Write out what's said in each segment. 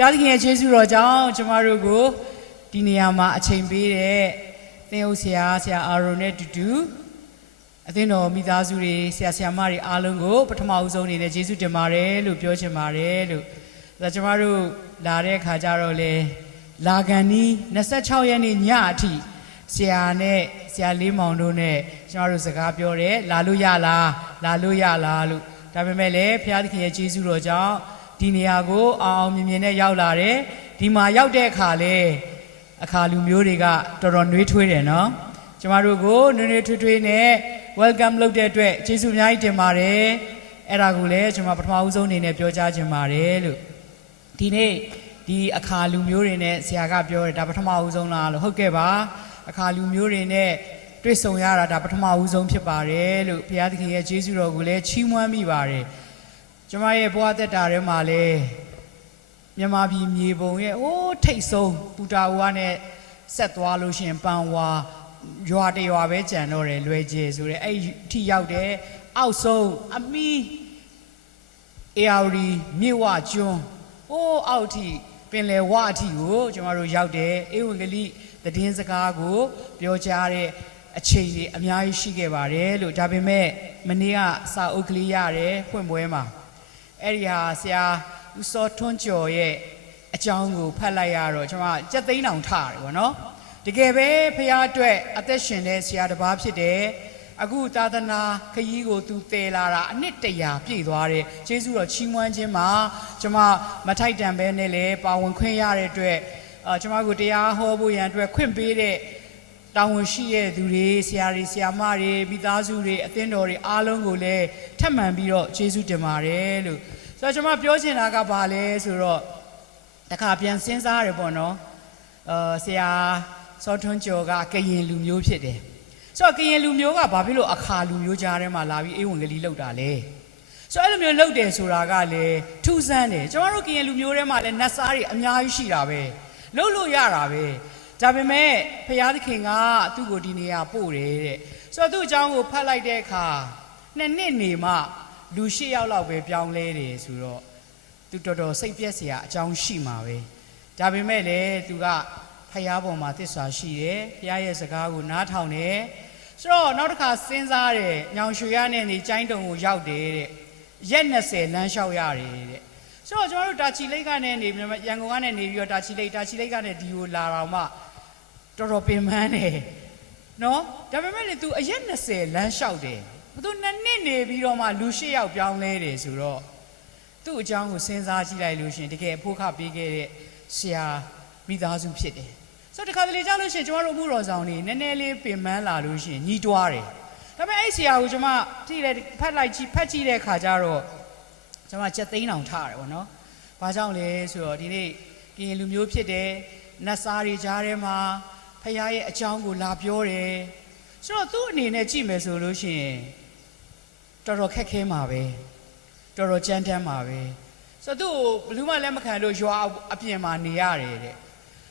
ရားသခင်ရဲ့ကျေးဇူးတော်ကြောင့်ကျမတို့ကိုဒီနေရာမှာအချိန်ပေးတဲ့သင်အုပ်ဆရာအာရုံနဲ့တူတူအသင်းတော်မိသားစုတွေဆရာမတွေအားလုံးကိုပထမဦးဆုံးအနေနဲ့ကျေးဇူးတင်ပါတယ်လို့ပြောချင်ပါတယ်လို့ဒါကျမတို့လာတဲ့အခါကျတော့လေလာကန်နီး26ရက်နေ့ညအထိဆရာနဲ့ဆရာလေးမောင်တို့နဲ့ကျမတို့စကားပြောတယ်လာလို့ရလားလို့ဒါပေမဲ့လည်းဘုရားသခင်ရဲ့ကျေးဇူးတော်ကြောင့်ဒီနေရာကိုအောင်မြင်မြင်နဲ့ရောက်လာတယ်ဒီမှာရောက်တဲ့အခါလေအခါလူမျိုးတွေကတော်တော်နှွေးထွေးတယ်နော်ကျမတို့ကိုနှွေးထွေးနဲ့ welcome လုပ်တဲ့အတွက်ကျေးဇူးအများကြီးတင်ပါတယ်အဲ့ဒါကိုလည်းကျွန်မပထမဦးဆုံးအနေနဲ့ပြောကြားချင်ပါတယ်လို့ဒီနေ့ဒီအခါလူမျိုးတွေနဲ့ဆရာကပြောတယ်ဒါပထမဦးဆုံးလားလို့ဟုတ်ကဲ့ပါအခါလူမျိုးတွေနဲ့တွေ့ဆုံရတာဒါပထမဦးဆုံးဖြစ်ပါတယ်လို့ဘုရားသခင်ရဲ့ကျေးဇူးတော်ကိုလည်းချီးမွမ်းမိပါတယ်ကျွန်မရဲ့ဘဝသက်တာထဲမှာလည်းမြန်မာပြည်မြေပုံရဲ့ထိတ်ဆုံးပူတာဝါနဲ့ဆက်သွားလို့ရှင်ပန်ဝါရွာတရွာပဲကြံတော့တယ်လွယ်ကျဲဆိုတဲ့အဲ့ထိရောက်တယ်အောက်ဆုံးအမီအေယာရီမြေဝကျွန်းအောက်ထိပင်လယ်ဝအထိကိုကျွန်တော်တို့ရောက်တယ်ဧဝံဂေလိသတင်းစကားကိုပြောကြားတဲ့အချိန်ကြီးအများကြီးရှိခဲ့ပါတယ်လို့ဒါပေမဲ့မနေ့ကစာအုပ်ကလေးရတယ်ဖွင့်ပွဲမှာအဲ့ဒီဟာဆရာဦးစောထွန်းကျော်ရဲ့အကြောင်းကိုဖတ်လိုက်ရတော့ကျွန်တော်ကြက်သိန်းတောင်ထတယ်ပေါ့နော်တကယ်ပဲဖခင်အတွက်အသက်ရှင်တဲ့ဆရာတစ်ပါးဖြစ်တယ်အခုသာသနာခရီးကိုသူတည်လာတာအနှစ်100ပြည့်သွားတယ်ကျေးဇူးတော်ချီးမွမ်းခြင်းမှာကျွန်မမထိုက်တန်ပဲနဲ့လည်းပါဝင်ခွင့်ရတဲ့အတွက်ကျွန်မကိုတရားဟောဖို့ရန်အတွက်ခွင့်ပေးတဲ့တာဝန်ရှိတဲ့သူတွေဆရာတွေဆရာမတွေမိသားစုတွေအသင်းတော်တွေအားလုံးကိုလည်းထပ်မံပြီးတော့ကျေးဇူးတင်ပါတယ်လို့ဆိုတော့ကျွန်မပြောချင်တာကဘာလဲဆိုတော့တခါပြန်စဉ်းစားရတယ်ပေါ့နော်ဆရာစောထွန်းကျော်ကကရင်လူမျိုးဖြစ်တယ်ဆိုတော့ကရင်လူမျိုးကဘာဖြစ်လို့အခါလူမျိုးကြားထဲမှာလာပြီးဧဝံဂေလိလောက်တာလဲဆိုတော့အဲ့လိုမျိုးလောက်တယ်ဆိုတာကလည်းထူးဆန်းတယ်ကျွန်တော်တို့ကရင်လူမျိုးထဲမှာလည်းနတ်စားတွေအများကြီးရှိတာပဲလောက်လို့ရတာပဲဒါပေမဲ့ဖျားသခင်ကသူ့ကိုဒီနေရာပို့တယ်တဲ့ဆိုတော့သူ့အကြောင်းကိုဖတ်လိုက်တဲ့အခါ2 နှစ်နေမှလူ8 ယောက်လောက်ပဲပြောင်းလဲတယ်ဆိုတော့သူတော်တော်စိတ်ပြက်စရာအကြောင်းရှိမှာပဲဒါပေမဲ့လည်းသူကဖျားပေါ်မှာသစ္စာရှိတယ်ဖျားရဲ့စကားကိုနားထောင်တယ်ဆိုတော့နောက်တစ်ခါစဉ်းစားတယ်ညောင်ရွှေရနဲ့နေကျိုင်းတုံကိုရောက်တယ်တဲ့ရက်20လမ်းလျှောက်ရတယ်တဲ့ဆိုတော့ကျွန်တော်တို့တာချီလိတ်ကနေနေရန်ကုန်ကနေနေပြီးတော့တာချီလိတ်ကနေဒီကိုလာတော့မှတော်တော်ပင်ပန်းတယ်နော်ဒါပေမဲ့လေ तू အရက်20လမ်းလျှောက်တယ်သူ2 နှစ်နေပြီးတော့မှလူ8 ယောက်ပြောင်းလဲတယ်ဆိုတော့သူ့အကြောင်းကိုစဉ်းစားကြည့်လိုက်လို့ရှင်တကယ်အဖို့ခပေးခဲ့တဲ့ဆရာမိသားစုဖြစ်တယ်ဆိုတော့တခါတလေကြောက်လို့ရှင်ကျွန်တော်တို့မှုတော်ဆောင်နေနည်းနည်းလေးပင်ပန်းလာလို့ရှင်ညီးတွားတယ်ဒါပေမဲ့အဲ့ဆရာကိုကျွန်မကြည့်လိုက်ဖတ်ကြည့်တဲ့အခါကျတော့ကျွန်မကြက်သိန်းတောင်ထားတယ်ပေါ့နော်ဘာကြောင့်လဲဆိုတော့ဒီနေ့ကရင်လူမျိုးဖြစ်တယ်နတ်စားတွေကြားထဲမှာဖခင်ရဲ့အကြောင်းကိုလာပြောတယ်ဆိုတော့သူ့အနေနဲ့ကြည့်မယ်ဆိုလို့ရှိရင်တော်တော်ခက်ခဲမှာပဲတော်တော်ကြမ်းတမ်းမှာပဲဆိုတော့သူ့ဘလူးမလည်းမခံလို့ရွာအပြင်မှာနေရတယ်တဲ့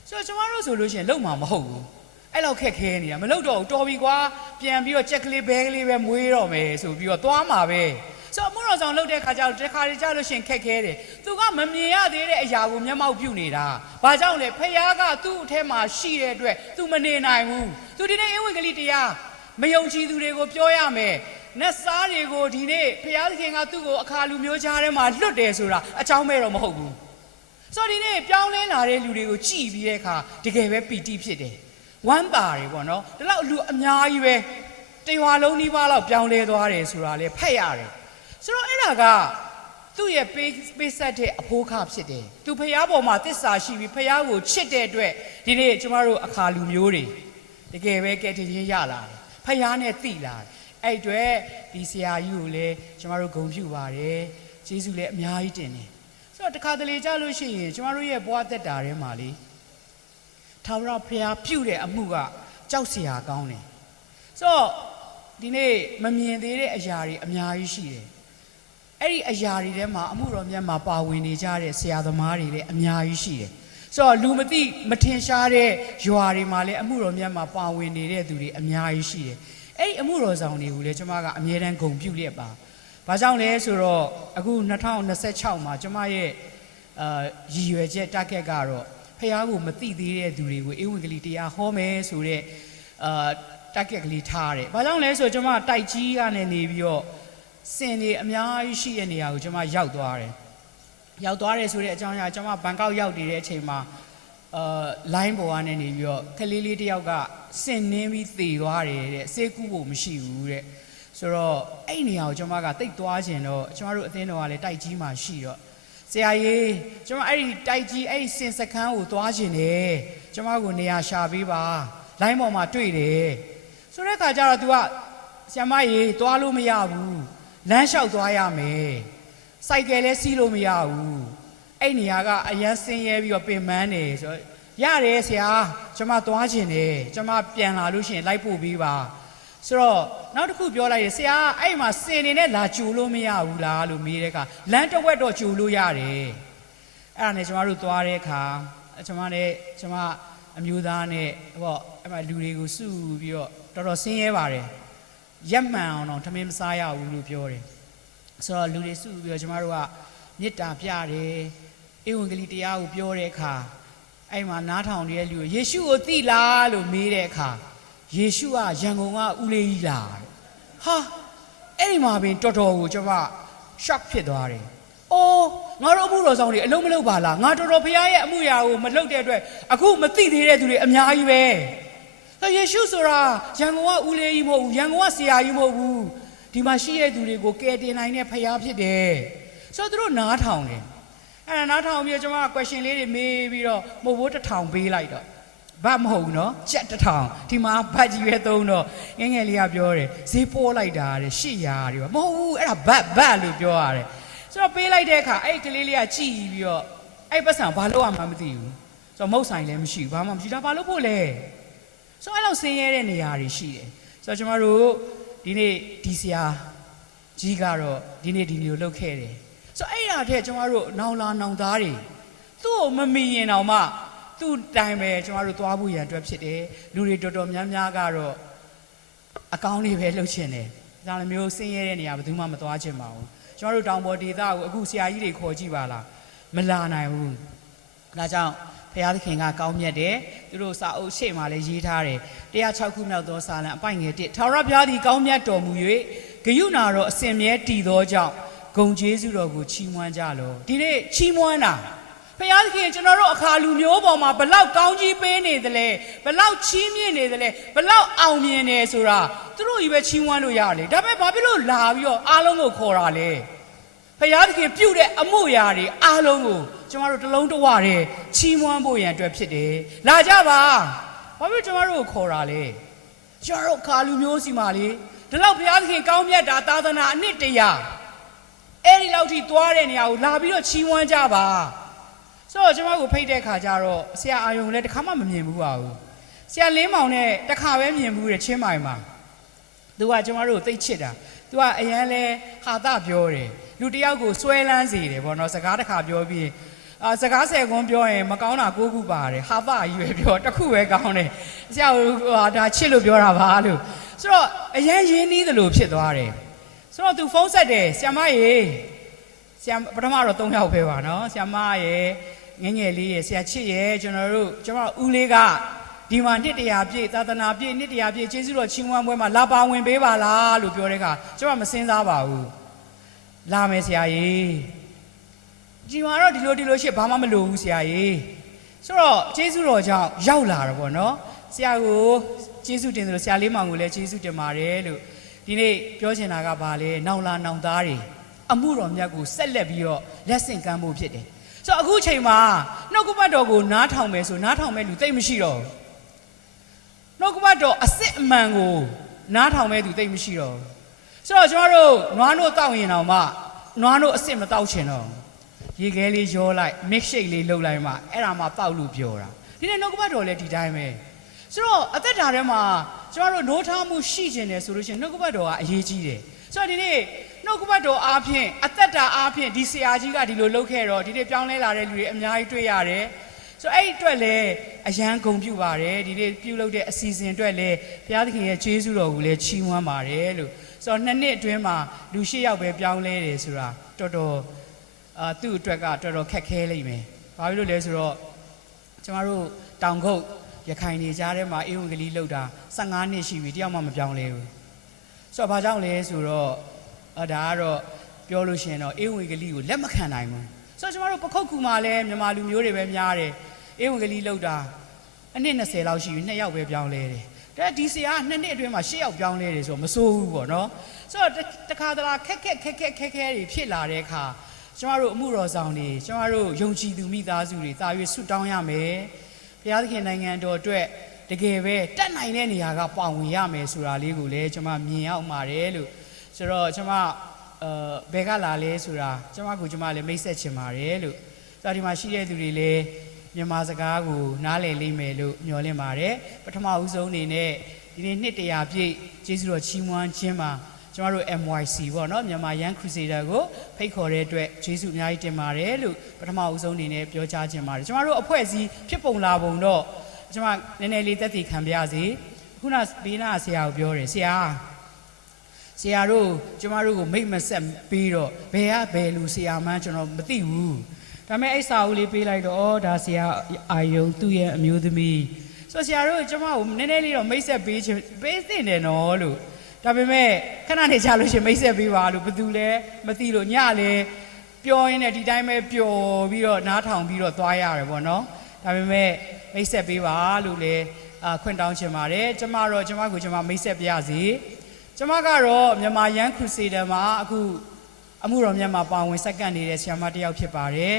ဆိုတော့ကျမတို့ဆိုလို့ရှိရင်လုံမှာမဟုတ်ဘူးအဲ့လောက်ခက်ခဲနေတာမလုံတော့ဘူးတော်ပြီကွာပြန်ပြီးတော့ကြက်ကလေးဘဲကလေးပဲမွေးတော့မယ်ဆိုပြီးတော့သွားမှာပဲဆိုတော့အမှုတော်ဆောင်လုပ်တဲ့ခါကျတော့တစ်ခါတည်းကြာလို့ရှိရင်ခက်ခဲတယ်သူကမမြင်ရသေးတဲ့အရာကိုမျက်မှောက်ပြုနေတာဘာကြောင့်လဲဖခင်ကသူ့အထက်မှာရှိတဲ့အတွက်သူမနေနိုင်ဘူးသူဒီနေ့ဧဝံဂေလိတရားမယုံကြည်သူတွေကိုပြောရမယ်နတ်စားတွေကိုဒီနေ့ဖခင်ကသူ့ကိုအခါလူမျိုးကြားထဲမှာလွတ်တယ်ဆိုတာအကြောင်းမဲ့တော့မဟုတ်ဘူးဆိုတော့ဒီနေ့ပြောင်းလဲလာတဲ့လူတွေကိုကြည်ပြီးတဲ့အခါတကယ်ပဲပီတိဖြစ်တယ်ဝမ်းသာတယ်ပေါ့နော်ဒါတော့လူအများကြီးပဲတရွာလုံးနီးပါးလောက်ပြောင်းလဲသွားတယ်ဆိုတာလေဖက်ရတယ်ဆိုတော့အဲ့ဒါကသူ့ရဲ့ပေးဆက်တဲ့အဖိုးခဖြစ်တယ်သူဖះပေါ်မှာသစ္စာရှိပြီးဖះကိုချစ်တဲ့အတွက်ဒီနေ့ကျမတို့အခါလူမျိုးတွေတကယ်ပဲကဲတင်ချင်းရလာတယ်ဖះနဲ့တိလာတယ်အဲ့အတွက်ဒီဆရာကြီးကိုလည်းကျမတို့ဂုဏ်ပြုပါတယ်ကျေးဇူးလည်းအများကြီးတင်တယ်ဆိုတော့တခါတလေကြလို့ရှိရင်ကျမတို့ရဲ့ဘဝသက်တာထဲမှာလေထာဝရဘုရားပြုတဲ့အမှုကကြောက်စရာကောင်းတယ်ဆိုတော့ဒီနေ့မမြင်သေးတဲ့အရာတွေအများကြီးရှိတယ်အဲ့ဒီအရာတွေထဲမှာအမှုတော်မြတ်မှာပါဝင်နေကြတဲ့ဆရာသမားတွေလည်းအများကြီးရှိတယ်ဆိုတော့လူမသိမထင်ရှားတဲ့ရွာတွေမှာလည်းအမှုတော်မြတ်မှာပါဝင်နေတဲ့သူတွေအများကြီးရှိတယ်အဲ့ဒီအမှုတော်ဆောင်တွေကိုလည်းကျွန်မကအမြဲတမ်းဂုဏ်ပြုလျက်ပါဘာကြောင့်လဲဆိုတော့အခု2026မှာကျွန်မရဲ့ ရည်ရွယ်ချက် target ကတော့ဖះကိုမသိသေးတဲ့သူတွေကိုဧဝံဂေလိတရားဟောမယ်ဆိုတဲ့target ကလေးထားတယ်။ဘာကြောင့်လဲဆိုတော့ကျွန်မတိုက်ကြီးကနေနေပြီးတော့စင်တွေအများကြီးရှိတဲ့နေရာကိုကျွန်မရောက်သွားတယ်။ရောက်သွားတယ်ဆိုတဲ့အကြောင်းအရာကျွန်မဘန်ကောက်ရောက်နေတဲ့အချိန်မှာline ပေါ်ကနေနေပြီးတော့ကလေးလေးတယောက်ကစင်နှင်းပြီးသေသွားတယ်တဲ့ဆေးကူးဖို့မရှိဘူးတဲ့ဆိုတော့အဲ့နေရာကိုကျွန်မကတိတ်သွားခြင်းတော့ကျွန်တော်တို့အသင်းတော်ကလည်းတိုက်ကြီးမှာရှိတော့ဆရာကြီးကျွန်မအဲ့ဒီတိုက်ကြီးအဲ့ဒီစင်စခန်းကိုသွားခြင်းတယ်ကျွန်မကိုနေရာရှာပေးပါ line ပေါ်မှာတွေ့တယ်ဆိုတဲ့အခါကျတော့ तू ကဆရာမကြီးသွားလို့မရဘူးလမ်းလျှောက်သွားရမယ်စိုက်ကယ်လည်းစီးလို့မရဘူးအဲ့နေရာကအရန်ဆင်းရဲပြီးတော့ပင်ပန်းနေဆိုတော့ရတယ်ဆရာကျွန်မသွားခြင်းတယ်ကျွန်မပြန်လာလို့ရှိရင်လိုက်ပို့ပေးပါဆိုတော့နောက်တစ်ခုပြောလိုက်ရဆရာအဲ့မှာစင်နေနဲ့လာကြိုလို့မရဘူးလားလို့မေးတဲ့အခါလမ်းတစ်ဝက်တော့ကြိုလို့ရတယ်အဲ့ဒါနဲ့ကျွန်တော်တို့သွားတဲ့အခါကျွန်မအမျိုးသားနဲ့ဟောအဲ့မှာလူတွေကိုစုပြီးတော့တော်တော်ဆင်းရဲပါတယ်ရက်မှန်အောင်တော့ထမင်းမစားရဘူးလို့ပြောတယ်ဆိုတော့လူတွေစုပြီးတော့ကျွန်တော်တို့ကမေတ္တာပြတယ်ဧဝံဂေလိတရားကိုပြောတဲ့အခါအဲ့မှာနားထောင်နေတဲ့လူကိုယေရှုကိုသိလားလို့မေးတဲ့အခါယေရှုကရန်ကုန်ကဦးလေးကြီးလားဟာအဲ့ဒီမှာပင်တော်တော်ကိုကျွန်မ shock ဖြစ်သွားတယ်။အိုးငါတို့အမှုတော်ဆောင်တွေအလုံးမလုံးပါလားငါတော်တော်ဖခင်ရဲ့အမှုရာကိုမလုပ်တဲ့အတွက်အခုမသိသေးတဲ့သူတွေအများကြီးပဲ။ဒါယေရှုဆိုတာရန်ကုန်ကဦးလေးကြီးမဟုတ်ဘူးရန်ကုန်ကဆရာကြီးမဟုတ်ဘူးဒီမှာရှိတဲ့သူတွေကိုကယ်တင်နိုင်တဲ့ဖခင်ဖြစ်တယ်။ဆိုတော့သူတို့နားထောင်တယ်။အဲ့ဒါနားထောင်ပြီးကျွန်မ question လေးတွေမေးပြီးတော့မို့ဘိုး1000ပေးလိုက်တော့ဘတ်မဟုတ်ဘူးနော်ကြက်1000ဒီမှာဘတ်ကြီးပဲသုံးတော့ငယ်ငယ်လေးကပြောတယ်ဈေးပေါ်လိုက်တာတဲ့800တွေပါမဟုတ်ဘူးအဲ့ဒါဘတ်လို့ပြောရတယ်ဆိုတော့ပေးလိုက်တဲ့အခါအဲ့ကလေးလေးကကြည်ပြီးတော့အဲ့ပတ်စံဘာလို့မှမသိဘူးဆိုတော့မုတ်ဆိုင်လည်းမရှိဘူးဘာမှမရှိဒါဘာလို့ဖို့လဲဆိုတော့အဲ့လိုဆင်းရဲတဲ့နေရာတွေရှိတယ်ဆိုတော့ကျွန်တော်တို့ဒီနေ့ဒီဆရာကြီးကတော့ဒီနေ့ဒီလိုလုပ်ခဲ့တယ်ဆိုတော့အဲ့ဒါတည်းကျွန်တော်တို့နောင်လာနောင်သားတွေသူ့ကိုမမီရင်တော့မှသူ့တိုင်းပဲကျွန်တော်တို့သွားဖို့ရန်အတွက်ဖြစ်တယ်လူတွေတော်တော်များများကတော့အကောင်းလေးပဲလှုပ်ချင်တယ်ဒါလိုမျိုးဆင်းရဲတဲ့နေရာဘယ်သူမှမသွားချင်ပါဘူးကျွန်တော်တို့တောင်ပေါ်ဒေသကိုအခုဆရာကြီးတွေခေါ်ကြည့်ပါလားမလာနိုင်ဘူးဒါကြောင့်ဘုရားသခင်ကကောင်းမြတ်တယ်သူတို့စာအုပ်ရှေ့မှာလည်းရေးထားတယ်106ခုမြောက်သောစာလံအပိုင်ငယ်1ထာဝရဘုရားသည်ကောင်းမြတ်တော်မူ၍ဂရုဏာတော်အစဉ်မြဲတည်သောကြောင့်ဂုဏ်ကျေးဇူးတော်ကိုချီးမွမ်းကြလော့ဒီနေ့ချီးမွမ်းတာဘုရားသခင်ကျွန်တော်တို့အခါလူမျိုးပေါ်မှာဘလောက်ကောင်းကြီးပေးနေသလဲဘလောက်ချီးမြှင့်နေသလဲဘလောက်အောင်မြင်နေဆိုတာသူတို့ကြီးပဲချီးမွမ်းလို့ရတယ်ဒါပေမဲ့ဘာဖြစ်လို့လာပြီးတော့အားလုံးကိုခေါ်တာလဲဘုရားသခင်ပြုတဲ့အမှုရာတွေအားလုံးကိုကျွန်တော်တို့တစ်လုံးတစ်ဝတည်းချီးမွမ်းဖို့ရန်အတွက်ဖြစ်တယ်လာကြပါဘာဖြစ်ကျွန်တော်တို့ကိုခေါ်တာလဲကျွန်တော်တို့အခါလူမျိုးစီမှာလေဒီလောက်ဘုရားသခင်ကောင်းမြတ်တာသာသနာအနှစ်တရာအဲ့ဒီလောက်ထိသွားတဲ့နေရာကိုလာပြီးတော့ချီးမွမ်းကြပါဆိုတော့ကျွန်မကိုဖိတ်တဲ့ခါကျတော့ဆရာအာယုံလည်းတစ်ခါမှမမြင်ဘူးပါဘူးဆရာလင်းမောင်နဲ့တစ်ခါပဲမြင်ဘူးတဲ့ချင်းမိုင်မှာသူကကျွန်မတို့သိချစ်တာသူကအရန်လဲဟာသပြောတယ်လူတယောက်ကိုဆွဲလန်းစေတယ်ပေါ့နော်စကားတစ်ခါပြောပြီးစကား10ခွန်းပြောရင်မကောင်းတာ9ခုပါတယ်ဟာသကြီးပဲပြောတစ်ခုပဲကောင်းတယ်ဆရာကဒါချစ်လို့ပြောတာပါလို့ဆိုတော့အရန်ရင်းနှီးသလိုဖြစ်သွားတယ်ဆိုတော့သူဖုန်းဆက်တယ်ဆရာမရေဆရာပထမတော့3ယောက်ပဲပါနော်ဆရာမရေငယ်ငယ်လေးရေဆရာချစ်ရေကျွန်တော်ဦးလေးကဒီမှာနှစ်တရာပြည့်သာသနာပြည့်နှစ်တရာပြည့်ကျေးဇူးတော်ချီးမွမ်းပွဲမှာလာပါဝင်ပေးပါလားလို့ပြောတဲ့အခါကျွန်တော်မစင်စားပါဘူးလာမယ်ဆရာကြီးဒီမှာတော့ဒီလိုရှစ်ဘာမှမလိုဘူးဆရာကြီးဆိုတော့ကျေးဇူးတော်ကြောင့်ရောက်လာတော့ဗောနော်ဆရာကိုကျေးဇူးတင်တယ်လို့ဆရာလေးမောင်ကိုလည်းကျေးဇူးတင်ပါတယ်လို့ဒီနေ့ပြောချင်တာကဘာလဲနောင်လာနောင်သားတွေအမှုတော်မြတ်ကိုဆက်လက်ပြီးတော့လက်ဆင့်ကမ်းဖို့ဖြစ်တယ်ဆိုတော့အခုချိန်မှာနှုတ်ကပတ်တော်ကိုနားထောင်မယ်ဆိုနားထောင်မဲ့လူသိမရှိတော့နှုတ်ကပတ်တော်အစစ်အမှန်ကိုနားထောင်မဲ့သူသိမရှိတော့ဆိုတော့ကျွန်တော်တို့နွားတို့တောက်ရင်တော့မှနွားတို့အစစ်မတောက်ချင်တော့ရေခဲလေးရောလိုက် mix shake လေးလုပ်လိုက်မှအဲ့ဒါမှတောက်လို့ပြောတာဒီနေ့နှုတ်ကပတ်တော်လည်းဒီတိုင်းပဲဆိုတော့အသက်တာထဲမှာကျွန်တော်တို့နိုးထားမှုရှိခြင်းတယ်ဆိုလို့ရှိရင်နှုတ်ကပတ်တော်ကအရေးကြီးတယ်ဆိုတော့ဒီနေ့နှုတ်ကပတ်တော်အားဖြင့်အသက်တာအားဖြင့်ဒီဆရာကြီးကဒီလိုလုပ်ခဲ့တော့ဒီနေ့ပြောင်းလဲလာတဲ့လူတွေအများကြီးတွေ့ရတယ်ဆိုတော့အဲ့ဒီအတွက်လည်းအယံဂုဏ်ပြုပါတယ်ဒီနေ့ပြုလုပ်တဲ့အစီအစဉ်အတွက်လည်းဘုရားသခင်ရဲ့ကျေးဇူးတော်ကိုလည်းချီးမွမ်းပါတယ်လို့ဆိုတော့2နှစ်အတွင်းမှာလူ8ယောက်ပဲပြောင်းလဲတယ်ဆိုတာတော်တော် သူ့အတွက်ကတော်တော်ခက်ခဲလိမ့်မယ်ဘာဖြစ်လို့လဲဆိုတော့ကျမတို့တောင်ကုတ်ရခိုင်နေကြားထဲမှာအေဝံဂေလိလောက်တာ15နှစ်ရှိပြီတယောက်မှမပြောင်းလဲဘူးဆိုတော့ဘာကြောင့်လဲဆိုတော့ဒါကတော့ပြောလို့ရှိရင်တော့အေဝံဂေလိကိုလက်မခံနိုင်ဘူးဆိုတော့ကျမတို့ပခုတ်ကူမှာလည်းမြန်မာလူမျိုးတွေပဲများတယ်အေဝံဂေလိလောက်တာအနှစ်20လောက်ရှိပြီ2ယောက်ပဲပြောင်းလဲတယ်ဒါဒီဆရာ2နှစ်အတွင်းမှာ10ယောက်ပြောင်းလဲတယ်ဆိုတော့မစိုးဘူးပေါ့နော်ဆိုတော့တခါတလားခက်ခဲတွေဖြစ်လာတဲ့အခါကျမတို့အမှုတော်ဆောင်တွေကျမတို့ယုံကြည်သူမိသားစုတွေတာ၍ဆုတောင်းရမယ်ဘုရားသခင်နိုင်ငံတော်အတွက်တကယ်ပဲတတ်နိုင်တဲ့နေရာကပါဝင်ရမယ်ဆိုတာလေးကိုလည်းကျမမြင်ရောက်ပါတယ်လို့ဆိုတော့ကျမဘယ်ကလာလဲဆိုတာကျမလည်းမိတ်ဆက်ချင်ပါတယ်လို့ဆိုတော့ဒီမှာရှိတဲ့သူတွေလည်းမြန်မာစကားကိုနားလည်လိမ့်မယ်လို့မျှော်လင့်ပါတယ်ပထမဦးဆုံးအနေနဲ့ဒီနေ့နှစ်100ပြည့်ကျေးဇူးတော်ချီးမွမ်းခြင်းမှာကျမတို့ MYC ပေါ့နော်မြန်မာ Young Crusader ကိုဖိတ်ခေါ်တဲ့အတွက်ကျေးဇူးအများကြီးတင်ပါတယ်လို့ပထမဦးဆုံးအနေနဲ့ပြောကြားခြင်းပါတယ်ကျမတို့အဖွဲ့အစည်းဖြစ်ပုံလာပုံတော့ကျမနည်းနည်းလေးသက်သေခံပြရစီခုနဘေးနာဆရာကိုပြောတယ်ဆရာတို့ကျမတို့ကိုမိတ်မဆက်ပြီးတော့ဘယ်လူဆရာမှန်းကျွန်တော်မသိဘူးဒါပေမဲ့အဲ့စာအုပ်လေးပေးလိုက်တော့ဒါဆရာအာယုံသူ့ရဲ့အမျိုးသမီးဆိုဆရာတို့ကျမကိုနည်းနည်းလေးတော့မိတ်ဆက်ပေးသင့်တယ်နော်လို့ဒါပေမဲ့ခဏနေကြလို့ရှင်မိတ်ဆက်ပေးပါလို့ဘယ်သူလဲမသိလို့ညလည်းပြောရင်းနဲ့ဒီတိုင်းပဲပျော်ပြီးတော့နားထောင်ပြီးတော့သွားရတယ်ပေါ့နော်ဒါပေမဲ့မိတ်ဆက်ပေးပါလို့လည်းခွင့်တောင်းချင်ပါတယ်ကျမမိတ်ဆက်ပြစီကျမကတော့မြန်မာ Young Crusader မှာအခုအမှုတော်မြတ်မှာပါဝင်စက္ကန့်နေတဲ့ဆရာမတစ်ယောက်ဖြစ်ပါတယ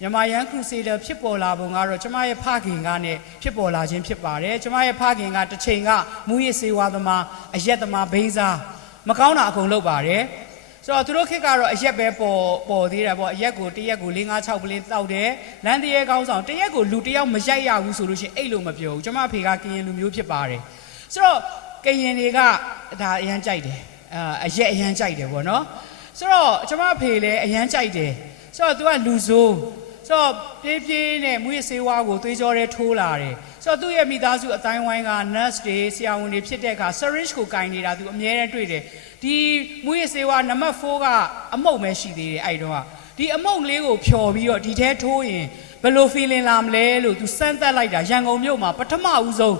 ်မြန်မာ Young Crusader ဖြစ်ပေါ်လာပုံကတော့ကျမရဲ့ဖခင်ကနဲ့ဖြစ်ပေါ်လာခြင်းဖြစ်ပါတယ်ကျမရဲ့ဖခင်ကတစ်ချိန်ကမူရစ်စေဝါသမားအရက်သမားဘိန်းစားမကောင်းတာအကုန်လုပ်ပါတယ်ဆိုတော့သူတို့ခေတ်ကတော့အရက်ပဲပေါ်သေးတာပေါ့အရက်ကိုတရက်ကို5-6ပလင်းတောက်တယ်လမ်းတရဲကောင်းဆောင်တရက်ကိုလူတယောက်မရိုက်ရဘူးဆိုလို့ရှိရင်အဲ့လိုမပြောဘူးကျမအဖေကကရင်လူမျိုးဖြစ်ပါတယ်ဆိုတော့ကရင်တွေကဒါအရန်ကြိုက်တယ်အရက်အရန်ကြိုက်တယ်ပေါ့နော်ဆိုတော့ကျမအဖေလည်းအရန်ကြိုက်တယ်ဆိုတော့ तू ကလူဆိုးဆိုတော့ပြေးနဲ့မွေးဆေးဝါးကိုသွေးကြောထဲထိုးလာတယ်ဆိုတော့သူ့ရဲ့မိသားစုအတိုင်းဝိုင်းက nurse တွေဆရာဝန်တွေဖြစ်တဲ့အခါ syringe ကိုကင်နေတာ तू အမြဲတမ်းတွေ့တယ်ဒီမွေးဆေးဝါးနံပါတ်4ကအမုတ်ပဲရှိသေးတယ်အဲ့တော့ဒီအမုတ်လေးကိုဖြော်ပြီးတော့ဒီထဲထိုးရင်ဘယ်လို feeling လာမလဲလို့ तू စမ်းသပ်လိုက်တာရန်ကုန်မြို့မှာပထမဦးဆုံး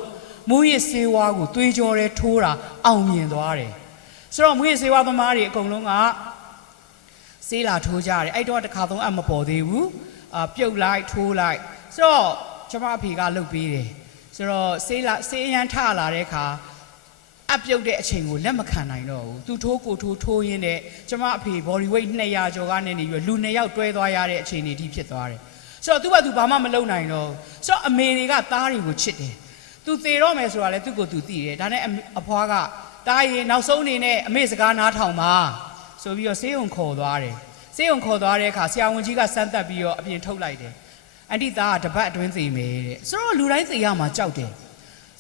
မွေးဆေးဝါးကိုသွေးကြောထဲထိုးတာအောင်မြင်သွားတယ်ဆိုတော့မွေးဆေးဝါးသမားတွေအကုန်လုံးကဆေးလာထိုးကြတယ်အဲ့တော့တစ်ခါသုံးအမပေါ်သေးဘူးပြုတ်လိုက်ထိုးလိုက်ဆိုတော့ကျမအဖေကလှုပ်ပေးတယ်ဆိုတော့ဆေးရန်ထလာတဲ့အခါအပြုတ်တဲ့အချိန်ကိုလက်မခံနိုင်တော့ဘူးသူထိုးရင်းနဲ့ကျမအဖေ body weight 200ကျော်ကနေနေပြီးလူ2ယောက်တွဲသွားရတဲ့အခြေအနေဒီဖြစ်သွားတယ်ဆိုတော့သူကဘာမှမလုပ်နိုင်တော့ဆိုတော့အမေတွေကသားတွေကိုချစ်တယ်သူသေတော့မယ်ဆိုတာလဲသူ့ကိုသူသိတယ်ဒါနဲ့အဖွားကတားရင်နောက်ဆုံးအနေနဲ့အမေစကားနားထောင်ပါဆိုပြီးတော့ဆေးရုံခေါ်သွားတယ်ဆေးရုံခေါ်သွားတဲ့အခါဆရာဝန်ကြီးကစမ်းသပ်ပြီးတော့အပြင်ထုတ်လိုက်တယ်အန်တီသားကတပတ်အတွင်းသေမယ်တဲ့ဆိုတော့လူတိုင်းသေရမှာကြောက်တယ်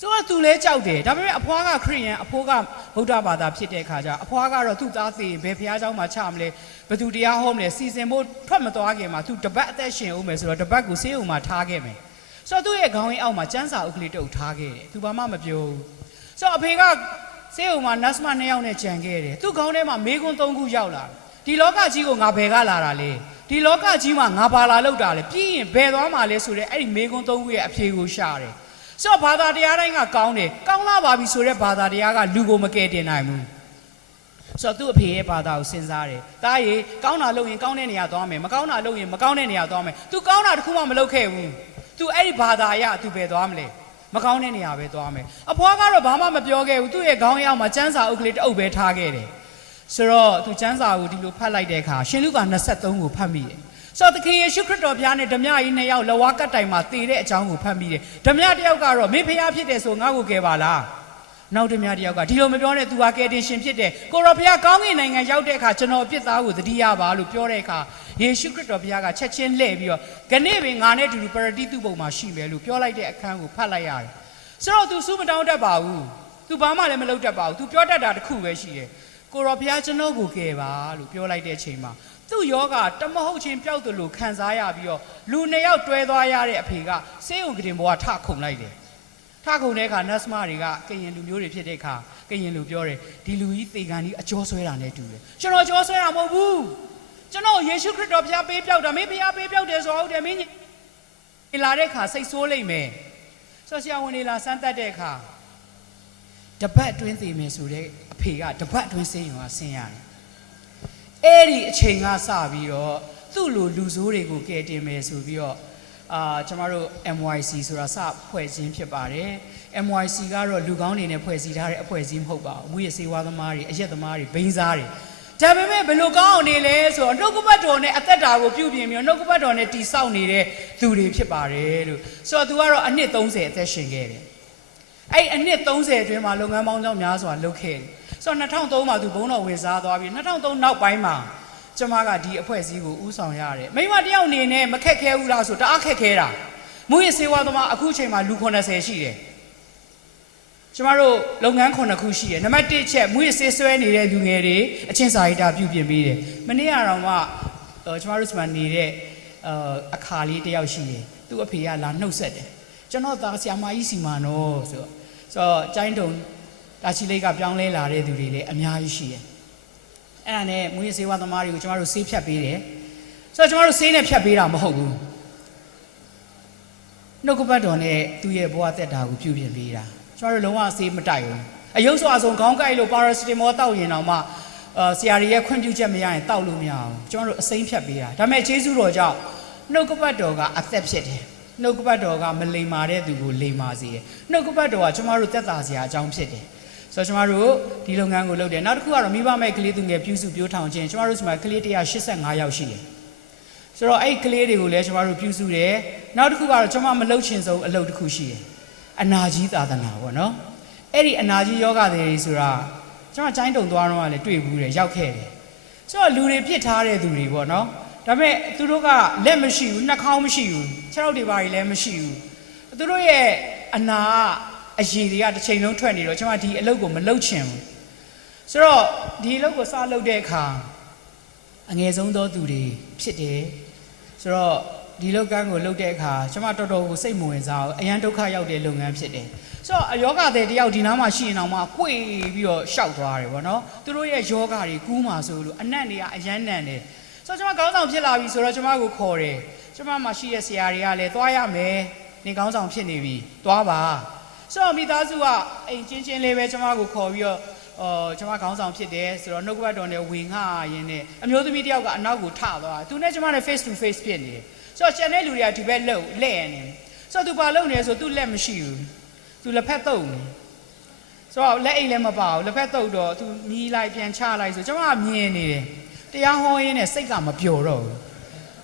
ဆိုတော့သူလည်းကြောက်တယ်ဒါပေမဲ့အဖွားကခရစ်ယာန်အဖိုးကဗုဒ္ဓဘာသာဖြစ်တဲ့အခါကျအဖွားကတော့သူ့သားသေရင်ဘယ်ဖះเจ้าမှာချမလဲဘသူတရားဟောမလဲစီစဉ်ဖို့ထွက်မသွားခင်မှာသူတပတ်အသက်ရှင်အောင်မယ်ဆိုတော့တပတ်ကိုဆေးရုံမှာထားခဲ့မယ်ဆိုတော့သူ့ရဲ့ခေါင်းရင်းအောက်မှာကျန်းစာအုပ်ကလေးတုပ်ထားခဲ့တယ်သူဘာမှမပြောဘူးဆိုတော့အဖေကဆေးရုံမှာ nurse မ2ယောက်နဲ့ကြံခဲ့တယ်သူ့ခေါင်းထဲမှာမေးခွန်း3ခုရောက်လာဒီလောကကြီးကိုငါဘယ်ကလာတာလဲဒီလောကကြီးမှာငါဘာလာလောက်တာလဲပြီးရင်ဘယ်သွားမှာလဲဆိုတဲ့အဲ့ဒီမေးခွန်း3ခုရဲ့အဖြေကိုရှာတယ်ဆိုတော့ဘာသာတရားတိုင်းကကောင်းတယ်ကောင်းလာပါပြီဆိုတဲ့ဘာသာတရားကလူကိုမကယ်တင်နိုင်ဘူးဆိုတော့သူ့အဖေရဲ့ဘာသာကိုစဉ်းစားတယ်တားရေကောင်းတာလုပ်ရင်ကောင်းတဲ့နေရာသွားမယ်မကောင်းတာလုပ်ရင်မကောင်းတဲ့နေရာသွားမယ် तू ကောင်းတာတခုမှမလုပ်ခဲ့ဘူး तू အဲ့ဒီဘာသာအရ तू ပဲသွားမလဲမကောင်းတဲ့နေရာပဲသွားမယ်အဖွားကတော့ဘာမှမပြောခဲ့ဘူးသူ့ရဲ့ခေါင်းရောက်မှာကျန်းစာအုပ်ကလေးတအုပ်ပဲထားခဲ့တယ်ဆိုတော့ तू ကျန်းစာကိုဒီလိုဖတ်လိုက်တဲ့အခါရှင်လူက23ကိုဖတ်မိတယ်ဆိုတော့သခင်ယေရှုခရစ်တော်ဘုရားနဲ့ဓမြကြီး2ယောက်လဝါကတ်တိုင်မှာတည်တဲ့အကြောင်းကိုဖတ်မိတယ်ဓမြတစ်ယောက်ကတော့မင်းဖျားဖြစ်တယ်ဆိုငါ့ကိုကယ်ပါလားနောက်ဓမြတစ်ယောက်ကဒီလိုမပြောနဲ့ तू ဟာကယ်တင်ရှင်ဖြစ်တယ်ကိုရောဘုရားကောင်းကင်နိုင်ငံရောက်တဲ့အခါကျွန်တော်အပြစ်သားကိုသတိရပါလို့ပြောတဲ့အခါယေရှုခရစ်တော်ဘုရားကချက်ချင်းလှည့်ပြီးတော့ခဏပင်ငါနဲ့အတူတူပရတိတုပုံမှာရှိမယ်လို့ပြောလိုက်တဲ့အခန်းကိုဖတ်လိုက်ရတယ်ဆိုတော့ तू စူးမတောင်းတတ်ပါဘူး तू ဘာမှလည်းမလုပ်တတ်ပါဘူး तू ပြောတတ်တာတစ်ခုပဲရှိတယ်ကိုရောဘုရားကျွန်တော်ကိုကယ်ပါလို့ပြောလိုက်တဲ့အချိန်မှာသူ့ယောဂတမဟုတ်ချင်းပျောက်တယ်လို့ခံစားရပြီးတော့လူ2ယောက်တွဲသွားရတဲ့အဖေကဆေးရုံကတင်ဘွားထခုန်လိုက်တယ်ထခုန်တဲ့အခါနတ်စမတွေကကရင်လူမျိုးတွေဖြစ်တဲ့အခါကရင်လူပြောတယ်ဒီလူကြီးသေကန်ကြီးအကျော်ဆွဲတာနဲ့တူတယ်ကျွန်တော်ကျော်ဆွဲတာမဟုတ်ဘူး ကျွန်တော်ယေရှုခရစ်တော်ဖျားပေးပြောက်တာမင်းဖျားပေးပြောက်တယ်ဆိုဟုတ်တယ်မင်းလာတဲ့ခါစိတ်ဆိုးလိမ့်မယ်ဆိုဆရာဝန်တွေလာစမ်းသပ်တဲ့အခါတပတ်အတွင်းသိမယ်ဆိုတဲ့အဖေကတပတ်အတွင်းဆေးရုံကဆင်းရတယ်အဲ့ဒီအချိန်ကစပြီးတော့သူ့လိုလူဆိုးတွေကိုကယ်တင်မယ်ဆိုပြီးတော့ကျွန်တော်တို့ MYC ဆိုတာစဖွဲ့စည်းဖြစ်ပါတယ် MYC ကတော့လူကောင်းတွေနဲ့ဖွဲ့စည်းထားတဲ့အဖွဲ့အစည်းမဟုတ်ပါဘူးမူရစေဝါသမားတွေအရက်သမားတွေဘိန်းစားတွေဒါပေမဲ့ဘယ်လိုကောင်းအောင်နေလဲဆိုတော့နှုတ်ကပတ်တော်နဲ့အသက်တာကိုပြုပြင်ပြီးတော့နှုတ်ကပတ်တော်နဲ့တည်ဆောက်နေတဲ့သူတွေဖြစ်ပါတယ်လို့ဆိုတော့သူကတော့အနှစ်30အသက်ရှင်ခဲ့တယ်အဲ့အနှစ်30အတွင်းမှာလုပ်ငန်းပေါင်းကြောင်းများစွာလုပ်ခဲ့တယ်ဆိုတော့2003မှာသူဘုန်းတော်ဝင်စားသွားပြီး2003နောက်ပိုင်းမှာကျမကဒီအဖွဲ့အစည်းကိုဦးဆောင်ရတယ်မိမတယောက်အနေနဲ့မခက်ခဲဘူးလားဆိုတအားခက်ခဲတာမူရစေဝါသမားအခုချိန်မှာလူ80ရှိတယ်ကျမတို့လုပ်ငန်း9ခုရှိတယ်နံပါတ်1ချက်မူရစေးဆွဲနေတဲ့လူငယ်တွေအချင်းစာရိတ္တပြုပြင်ပေးတယ်မနေ့ကတော့မှကျမတို့ဒီမှာနေတဲ့အခါလေးတယောက်ရှိတယ်သူ့အဖေကလာနှုတ်ဆက်တယ်ကျွန်တော်သားဆရာမကြီးစီမာနော်ဆိုတော့ကျိုင်းတုံတာချီလိတ်ကပြောင်းလဲလာတဲ့သူတွေလည်းအများကြီးရှိတယ်အဲ့ဒါနဲ့မူရစေးဝါသမားတွေကိုကျမတို့ဆေးဖြတ်ပေးတယ်ဆိုတော့ကျမတို့ဆေးနဲ့ဖြတ်ပေးတာမဟုတ်ဘူးနှုတ်ကပတ်တော်နဲ့သူ့ရဲ့ဘဝသက်တာကိုပြုပြင်ပေးတာကျွန်တော်တို့လုံးဝဆေးမတိုက်ဘူးအယုံစွာဆုံးခေါင်းကိုက်လို့ပါရာစတီမောတောက်ရင်တော့မှဆရာတွေရဲ့ခွင့်ပြုချက်မရရင်တောက်လို့မရအောင်ကျွန်တော်တို့အစိမ့်ဖြတ်ပေးတာဒါပေမဲ့ယေရှုတော်ကြောင့်နှုတ်ကပတ်တော်ကအသက်ဖြစ်တယ်နှုတ်ကပတ်တော်ကမလိမ္မာတဲ့သူကိုလိမ္မာစေတယ်နှုတ်ကပတ်တော်ကကျွန်တော်တို့သက်သာစရာအကြောင်းဖြစ်တယ်ဆိုတော့ကျွန်တော်တို့ဒီလုပ်ငန်းကိုလုပ်တယ်နောက်တစ်ခုကတော့မိဘမဲ့ကလေးသူငယ်ပြုစုပြောထောင်ခြင်းကျွန်တော်တို့ဒီမှာကလေး185ယောက်ရှိတယ်ဆိုတော့အဲ့ကလေးတွေကိုလည်းကျွန်တော်တို့ပြုစုတယ်နောက်တစ်ခုကတော့ကျွန်မမလုပ်ချင်ဆုံးအလုပ်တစ်ခုရှိတယ်အနာကြီးသာသနာပေါ့နော်အဲ့ဒီအနာကြီးယောဂတွေဆိုတာကျွန်တော်ကျိုင်းတုံသွားတော့လည်းတွေ့ဘူးတယ်ရောက်ခဲ့တယ်ဆိုတော့လူတွေပြစ်ထားတဲ့သူတွေပေါ့နော်ဒါပေမဲ့သူတို့ကလက်မရှိဘူးနှာခေါင်းမရှိဘူးခြေထောက်တွေပါလည်းမရှိဘူးသူတို့ရဲ့အနာအရည်တွေကတစ်ချိန်လုံးထွက်နေတော့ကျွန်မဒီအလုပ်ကိုမလုပ်ချင်ဘူးဆိုတော့ဒီအလုပ်ကိုစလုပ်တဲ့အခါအငယ်ဆုံးသောသူတွေဖြစ်တယ်ဆိုတော့ဒီလုပ်ကန်းကိုလုပ်တဲ့အခါကျွန်မတော်တော်ကိုစိတ်မဝင်စားဘူးအရန်ဒုက္ခရောက်တဲ့လုပ်ငန်းဖြစ်တယ်ဆိုတော့ယောဂတဲ့တယောက်ဒီနားမှာရှိရင်တော့မှကွေပြီးတော့ရှောက်သွားတယ်ဗောနော်သူတို့ရဲ့ယောဂတွေကူးမှာဆိုလို့အနံ့တွေကအရန်နံ့တယ်ဆိုတော့ကျွန်မခေါင်းဆောင်ဖြစ်လာပြီဆိုတော့ကျွန်မကိုခေါ်တယ်ကျွန်မမှာရှိတဲ့ဆရာတွေကလည်းသွားရမယ်နေခေါင်းဆောင်ဖြစ်နေပြီသွားပါဆိုတော့မိသားစုကအိမ်ချင်းချင်းလေးပဲကျွန်မကိုခေါ်ပြီးတော့ကျွန်မခေါင်းဆောင်ဖြစ်တယ်ဆိုတော့နှုတ်ကပတ်တော်နဲ့ဝင်ငှရင်းနဲ့အမျိုးသမီးတယောက်ကအနောက်ကိုထသွားသူနဲ့ကျွန်မနဲ့ face to face ဖြစ်နေတယ်ဆိုတော့ကျန်တဲ့လူတွေကဒီဘက်လှုပ်လဲ့နေဆိုတော့သူဘာလုပ်နေလဲဆိုသူလက်မရှိဘူးသူလက်ဖက်တုပ်နေဆိုတော့လက်အိတ်လည်းမပါဘူးလက်ဖက်တုပ်တော့သူမြည်လိုက်ပြန်ချလိုက်ဆိုကျွန်မမြင်နေတယ်တရားဟောရင်းနဲ့စိတ်ကမပျော်တော့ဘူး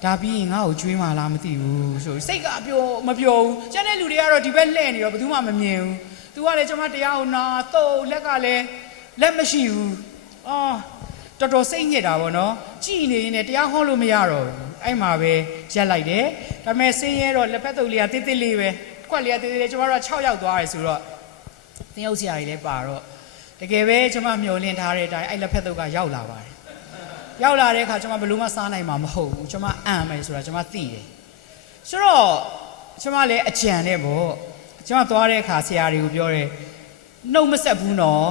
ဒါပြီးရင်ငါ့ကိုကျွေးမှလားမသိဘူးဆိုစိတ်ကမပျော်ဘူးကျန်တဲ့လူတွေကတော့ဒီဘက်လှည့်နေတော့ဘယ်သူမှမမြင်ဘူးသူကလည်းကျွန်မတရားဟောနာတုပ်လက်ကလည်းလက်မရှိဘူးတော်တော်စိတ်ညစ်တာပေါ့နော်ကြည်နေရင်တရားဟောလို့မရတော့ဘူးအဲ့မှာပဲရက်လိုက်တယ်ဒါပေမဲ့ဆင်းရဲတော့လက်ဖက်တုပ်လေးကတိတိလေးပဲခွက်လေးကတိတိလေးကျွန်တော်တို့က6ယောက်သွားတယ်ဆိုတော့သင်အုပ်ဆရာကြီးလည်းပါတော့တကယ်ပဲကျွန်မမျှော်လင့်ထားတဲ့အတိုင်းအဲ့လက်ဖက်တုပ်ကရောက်လာပါတယ်ရောက်လာတဲ့အခါကျွန်မဘယ်လို့မှစားနိုင်မှာမဟုတ်ဘူးကျွန်မအံ့မယ်ဆိုတာကျွန်မသိတယ်ဆိုတော့ကျွန်မလည်းအကြံနဲ့ပေါ့ကျွန်မသွားတဲ့အခါဆရာတွေကိုပြောတယ်နှုတ်မဆက်ဘူးနော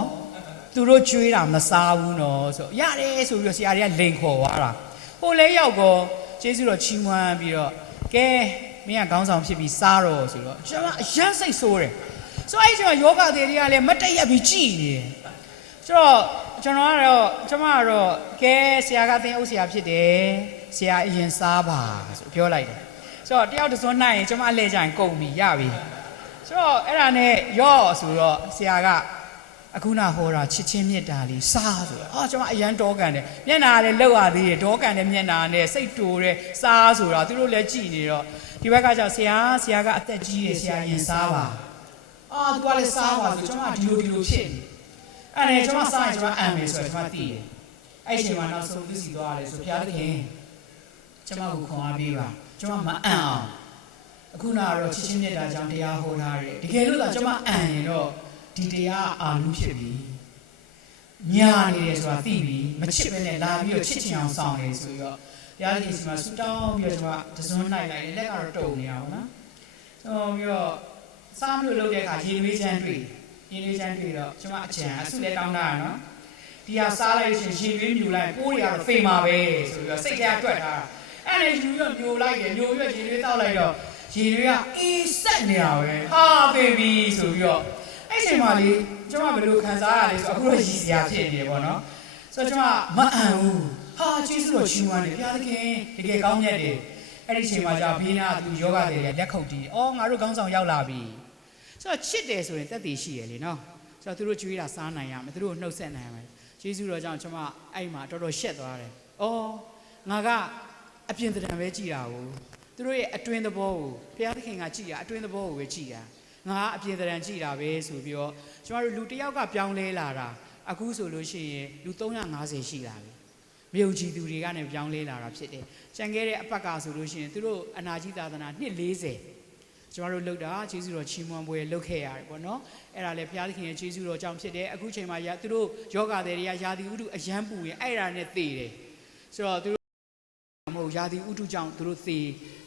်သူတို့ကျွေးတာမစားဘူးနော်ဆိုရတယ်ဆိုပြီးတော့ဆရာတွေကလိန်ခေါ်သွားတာဟိုလဲရောက်ကောကျေးဇူးတော်ချီးမွမ်းပြီးတော့ကဲမင်းကခေါင်းဆောင်ဖြစ်ပြီးစားတော့ဆိုတော့ကျွန်မအရန်စိတ်ဆိုးတယ်ဆိုအဲ့ကျွန်တော်ယောဂတွေကလည်းမတည့်ရပြီးကြည်နေတယ်ဆိုတော့ကျွန်မကတော့ကဲဆရာကသင်အုပ်ဆရာဖြစ်တယ်ဆရာအရင်စားပါဆိုပြောလိုက်တယ်ဆိုတော့တယောက်တစ်စုံနိုင်ရင်ကျွန်မအလဲကြရင်ကုန်ပြီရပြီဆိုတော့အဲ့ဒါနဲ့ရော့ဆိုတော့ဆရာကအခုနဟောတာချစ်ချင်းမြတ်တာလေးစားဆိုတော့ကျွန်မအရန်တောကန်တယ်မျက်နာလည်းလောက်ရသေးတယ်တောကန်တဲ့မျက်နာနဲ့စိတ်တူတဲ့စားဆိုတော့သူတို့လည်းကြည်နေတော့ဒီဘက်ကကျဆရာကအသက်ကြီးတယ်ဆရာရင်စားပါသူကလည်းစားပါဆိုကျွန်မဒီလိုဖြစ်နေအဲ့ဒါကျွန်မစားရင်ကျွန်မအံမယ်ဆိုတော့ကျွန်မသိတယ်အဲ့ဒီချိန်မှာနောက်ဆုံးသူစီသွားတယ်ဆိုဘုရားသခင်ကျွန်မကိုခွန်အားပေးပါကျွန်မမအံအောင်အခုနကတော့ချစ်ချင်းမြတ်တာကြောင့်တရားဟောထားတယ်တကယ်လို့သာကျွန်မအံရင်တော့ဒီတရားအာလူဖြစ်ပြီညာနေတယ်ဆိုတာသိပြီမချစ်ပဲနဲ့လာပြီးတော့ချစ်ချင်အောင်ဆောင်နေဆိုပြီးတော့ဘုရားသခင်စီမှာဆူတောင်းပြီးတော့ကျွန်မတစွန်းလိုက်လိုက်လက်ကတော့တုံနေအောင်နော်ဆိုပြီးတော့စားမလို့လုပ်တဲ့အခါရေနွေးချမ်းတွေ့တော့ကျွန်မအချံအဆုလည်းတောင်းတာနော် ဒီဟာစားလိုက်ရှင်ရေရွေးမြူလိုက်ပိုးတွေကတော့ဖေးမှာပဲဆိုပြီးတော့စိတ်ထဲတွက်ထားတာအဲ့ဒါယူတော့မြူလိုက်တယ်မြူပြီးရေရွေးတောက်လိုက်တော့ရေရွေးကအေးဆက်နေတာပဲဟာဖေးပြီဆိုပြီးတော့အဲ့ချိန်မှာလေကျွန်မဘယ်လိုခံစားရလဲဆိုအခုတော့ရည်စရာဖြစ်နေတယ်ပေါ့နော်ဆိုတော့ကျွန်မမအံဘူးဟာကျေးဇူးတော်ချီးမွမ်းတယ်ဘုရားသခင်တကယ်ကောင်းမြတ်တယ်အဲ့ဒီချိန်မှာကြာဘေးနာသူယောဂတွေလက်ခုပ်တီးအော်ငါတို့ခေါင်းဆောင်ရောက်လာပြီဆိုတော့ချစ်တယ်ဆိုရင်တက်တည်ရှိရလေနော်ဆိုတော့သူတို့ကျွေးတာစားနိုင်ရမယ်သူတို့နှုတ်ဆက်နိုင်ရမယ်ကျေးဇူးတော်ကြောင့်ကျွန်မအဲ့မှာတော်တော်ရှက်သွားတယ်အော်ငါကအပြင်တံပဲကြည်တာကိုသူတို့ရဲ့အတွင်းသဘောကိုဘုရားသခင်ကကြည်တာအတွင်းသဘောကိုပဲကြည်တာငါအပြင်တံကြည်တာပဲဆိုပြီးတော့ကျွန်တော်တို့လူတစ်ယောက်ကပြောင်းလဲလာတာအခုဆိုလို့ရှိရင်လူ350ရှိလာပြီမြုပ်ကြည်သူတွေကနေပြောင်းလဲလာတာဖြစ်တယ်။ကြံခဲ့တဲ့အပတ်ကဆိုလို့ရှိရင်သူတို့အနာကြီးသာသနာ240ကျွန်တော်တို့လုပ်တာကျေးဇူးတော်ချီးမွမ်းပွဲလုပ်ခဲ့ရတယ်ပေါ့နော်။အဲ့ဒါလည်းဘုရားသခင်ရဲ့ကျေးဇူးတော်ကြောင့်ဖြစ်တယ်။အခုချိန်မှာသူတို့ယောဂသည်တွေကယာတိဥတုအယမ်းပူရင်အဲ့ဒါနဲ့သေတယ်။ဆိုတော့သူတို့မဟုတ်ယာတိဥတုကြောင့်သူတို့သေ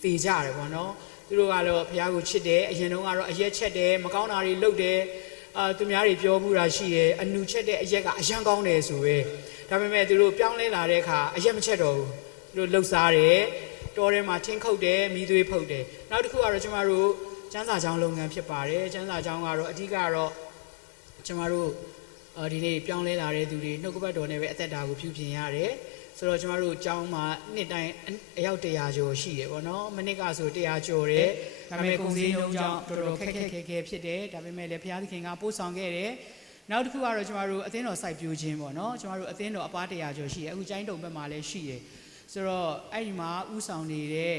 ကြတယ်ပေါ့နော်။သူတို့ကတော့ဘုရားကိုချစ်တယ်အရင်တုန်းကတော့အရက်ချက်တယ်မကောင်းတာတွေလုပ်တယ်သူများတွေပြောမှုတာရှိတယ်အနူချက်တဲ့အရက်ကအယမ်းကောင်းတယ်ဆိုပဲဒါပေမဲ့သူတို့ပြောင်းလဲလာတဲ့အခါအရက်မချက်တော့ဘူးသူတို့လှုပ်ရှားတယ်တောထဲမှာထင်းခုတ်တယ်မီးသွေးဖုတ်တယ်နောက်တစ်ခုကတော့ကျမတို့ကျန်းစာကျောင်းလုပ်ငန်းဖြစ်ပါတယ်ကျန်းစာကျောင်းကတော့အဓိကတော့ကျမတို့ဒီနေ့ပြောင်းလဲလာတဲ့သူတွေနှုတ်ကပတ်တော်နဲ့ပဲအသက်တာကိုပြုပြင်ရတယ်ဆိုတော့ကျမတို့ကျောင်းမှာနှစ်တိုင်းအယောက်100ကျော်ရှိတယ်ပေါ့နော်မနစ်ကဆို100ကျော်တယ်ဒါပေမဲ့ကုန်စည်နှုန်းကြောင့်တော်တော်ခက်ခဲဖြစ်တယ်ဒါပေမဲ့လည်းဘုရားသခင်ကပို့ဆောင်ခဲ့တယ်နောက်တစ်ခုကတော့ကျမတို့အသင်းတော်စိုက်ပျိုးခြင်းပေါ့နော်ကျမတို့အသင်းတော်အပါ100ကျော်ရှိတယ်အခုကျိုင်းတုံဘက်မှာလည်းရှိတယ်ဆိုတော့အဲ့ဒီမှာဥဆောင်နေတဲ့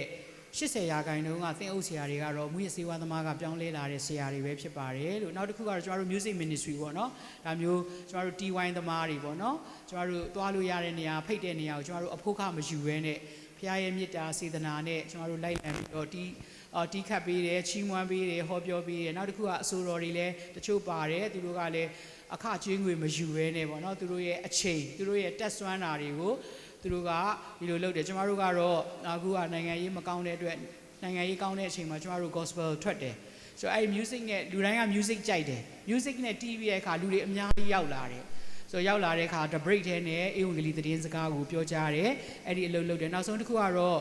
80ရာခိုင်နှုန်းကသင်းအုပ်ဆရာတွေကတော့မူရစေဝါသမားကပြောင်းလဲလာတဲ့ဆရာတွေပဲဖြစ်ပါတယ်လို့နောက်တစ်ခုကတော့ကျမတို့ music ministry ပေါ့နော်ဒါမျိုးကျမတို့ TY သမားတွေပေါ့နော်ကျမတို့သွားလို့ရတဲ့နေရာဖိတ်တဲ့နေရာကိုကျမတို့အဖို့ခမယူဘဲနဲ့ဘုရားရဲ့မေတ္တာစေတနာနဲ့ကျမတို့လိုက်လံပြီးတော့တီးခတ်ပေးတယ်ချီးမွမ်းပေးတယ်ဟောပြောပေးတယ်နောက်တစ်ခုကအဆိုတော်တွေလည်းတချို့ပါတယ်သူတို့ကလည်းအခကျွေးငွေမယူဘဲနဲ့ပေါ့နော်သူတို့ရဲ့အချိန်သူတို့ရဲ့တက်ဆွမ်းတာတွေကိုသူတို့ကဒီလိုလုပ်တယ်ကျမတို့ကတော့အခုကနိုင်ငံရေးမကောင်းတဲ့အတွက်နိုင်ငံရေးကောင်းတဲ့အချိန်မှာကျမတို့ gospel ထွက်တယ်ဆိုတော့အဲ့ music နဲ့လူတိုင်းက music ကြိုက်တယ် music နဲ့ TV ရဲ့အခါလူတွေအများကြီးရောက်လာတယ်ဆိုတော့ရောက်လာတဲ့အခါ the break ထဲနဲ့အေဝံဂေလိသတင်းစကားကိုပြောကြားတယ်အဲ့ဒီအလုပ်လုပ်တယ်နောက်ဆုံးတစ်ခုကတော့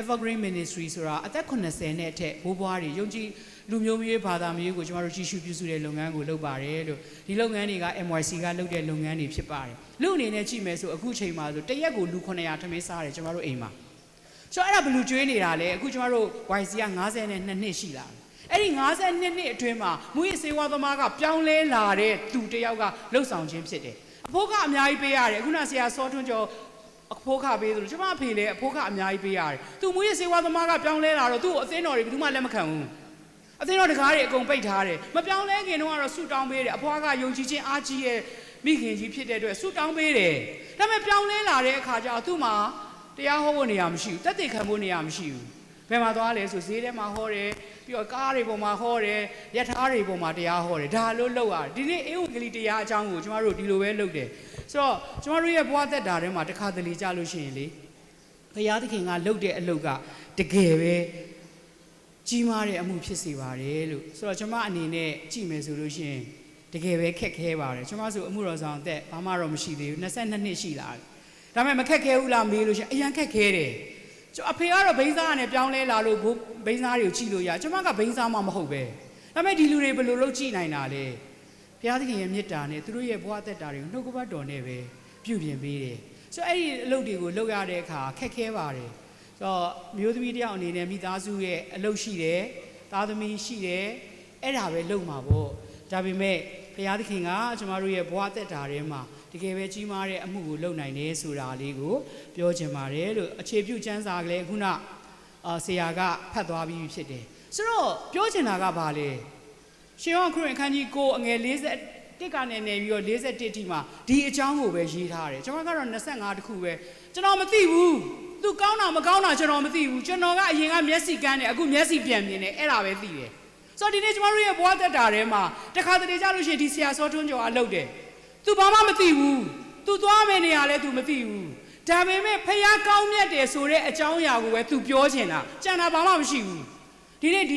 Evergreen Ministry ဆိုတာအသက်80နဲ့အထက်ဘိုးဘွားတွေယုံကြည်လူမျိုးမျိုးဘာသာမျိုးကိုကျမတို့ကြီးစုပြုစုတဲ့လုပ်ငန်းကိုလုပ်ပါတယ်လို့ဒီလုပ်ငန်းတွေက MYC ကလုပ်တဲ့လုပ်ငန်းတွေဖြစ်ပါတယ်လူအနေနဲ့ကြည့်မယ်ဆိုအခုချိန်မှာဆိုတရက်ကိုလူ900ထမင်းစားတယ်ကျမတို့အိမ်မှာဆိုတော့အဲ့ဒါဘယ်လိုကျွေးနေတာလဲအခုကျမတို့ YC က52နှစ်ရှိလာတယ်အဲ့ဒီ52နှစ်အတွင်းမှာမူရစေဝါသမားကပြောင်းလဲလာတဲ့သူတယောက်ကလှုပ်ဆောင်ခြင်းဖြစ်တယ်အဖိုးကအများကြီးပေးရတယ်အခုနဆရာစောထွန်းကျော်အဖိုးခပေးသလိုကျမအဖေလည်းအဖိုးကအများကြီးပေးရတယ်သူမူရစေဝါသမားကပြောင်းလဲလာတော့သူ့အသင်းတော်တွေဘယ်သူမှလက်မခံဘူးအသင်းတော်တကားတွေအကုန်ပိတ်ထားတယ်မပြောင်းလဲခင်တော့ဆူတောင်းပေးတယ်အဖွားကယုံကြည်ခြင်းအားကြီးရဲ့မိခင်ကြီးဖြစ်တဲ့အတွက်ဆူတောင်းပေးတယ်ဒါပေမဲ့ပြောင်းလဲလာတဲ့အခါကျတော့သူ့မှာတရားဟောဖို့နေရာမရှိဘူးတက်တည်ခံဖို့နေရာမရှိဘူးဘယ်မှာသွားလဲဆိုဈေးထဲမှာဟောတယ်ပြီးတော့ကားတွေပေါ်မှာဟောတယ်ရထားတွေပေါ်မှာတရားဟောတယ်ဒါလို့လုပ်ရတယ်ဒီနေ့အေဝံဂေလိတရားအကြောင်းကိုကျမတို့ဒီလိုပဲလုပ်တယ်ဆိုတော့ကျမတို့ရဲ့ဘဝသက်တာထဲမှာတစ်ခါတလေကြာလို့ရှိရင်လေဘုရားသခင်ကလုပ်တဲ့အလုပ်ကတကယ်ပဲကြီးမားတဲ့အမှုဖြစ်စေပါတယ်လို့ဆိုတော့ကျွန်မအနေနဲ့ကြည့်မယ်ဆိုလို့ရှိရင်တကယ်ပဲခက်ခဲပါတယ်ကျွန်မဆိုအမှုတော်ဆောင်အသက်ဘာမှတော့မရှိသေးဘူး22နှစ်ရှိလာတယ်ဒါပေမဲ့မခက်ခဲဘူးလားမေးလို့ရှိရင်အရင်ခက်ခဲတယ်ကျွန်အဖေကတော့ဘိန်းစားနဲ့ပြောင်းလဲလာလို့ဘိန်းစားတွေကိုကြည့်လို့ရကျွန်မကဘိန်းစားမှမဟုတ်ပဲဒါပေမဲ့ဒီလူတွေဘယ်လိုလုပ်ကြည့်နိုင်တာလဲဘုရားသခင်ရဲ့မေတ္တာနဲ့သူတို့ရဲ့ဘဝသက်တာတွေကိုနှုတ်ကပတ်တော်နဲ့ပဲပြုပြင်ပေးတယ်ဆိုတော့အဲ့ဒီအလုပ်တွေကိုလုပ်ရတဲ့အခါခက်ခဲပါတယ်ဆိုတော့မျိုးသမီးတယောက်အနေနဲ့မိသားစုရဲ့အလုပ်ရှိတယ်သားသမီးရှိတယ်အဲ့ဒါပဲလုပ်မှာပေါ့ဒါပေမဲ့ဘုရားသခင်ကကျမတို့ရဲ့ဘဝသက်တာထဲမှာတကယ်ပဲကြီးမားတဲ့အမှုကိုလုပ်နိုင်တယ်ဆိုတာလေးကိုပြောချင်ပါတယ်လို့အခြေပြုကျမ်းစာကလေးခုနဆရာကဖတ်သွားပြီးဖြစ်တယ်ဆိုတော့ပြောချင်တာကဘာလဲရှင်ယောဟန်ခရစ်အခန်းကြီး9အငယ်41ကနေနေပြီးတော့41တိမှာဒီအကြောင်းကိုပဲရေးထားတယ်ကျွန်တော်ကတော့25တခုပဲကျွန်တော်မသိဘူးသူကောင်းတာမကောင်းတာကျွန်တော်မသိဘူးကျွန်တော်ကအရင်ကမျက်စိကန်းတယ်အခုမျက်စိပြန်မြင်တယ်အဲ့ဒါပဲသိတယ်ဆိုတော့ဒီနေ့ကျွန်တော်တို့ရဲ့ဘဝသက်တာထဲမှာတခါတလေကြာလို့ရှိရင်ဒီဆရာစောထွန်းကျော်အလုပ်တယ်သူဘာမှမသိဘူးသူသွားမယ်နေရာလဲသူမသိဘူးဒါပေမဲ့ဖခင်ကောင်းမြတ်တယ်ဆိုတဲ့အကြောင်းအရာကိုပဲသူပြောချင်တာကြံတာဘာမှမရှိဘူးဒီနေ့ဒ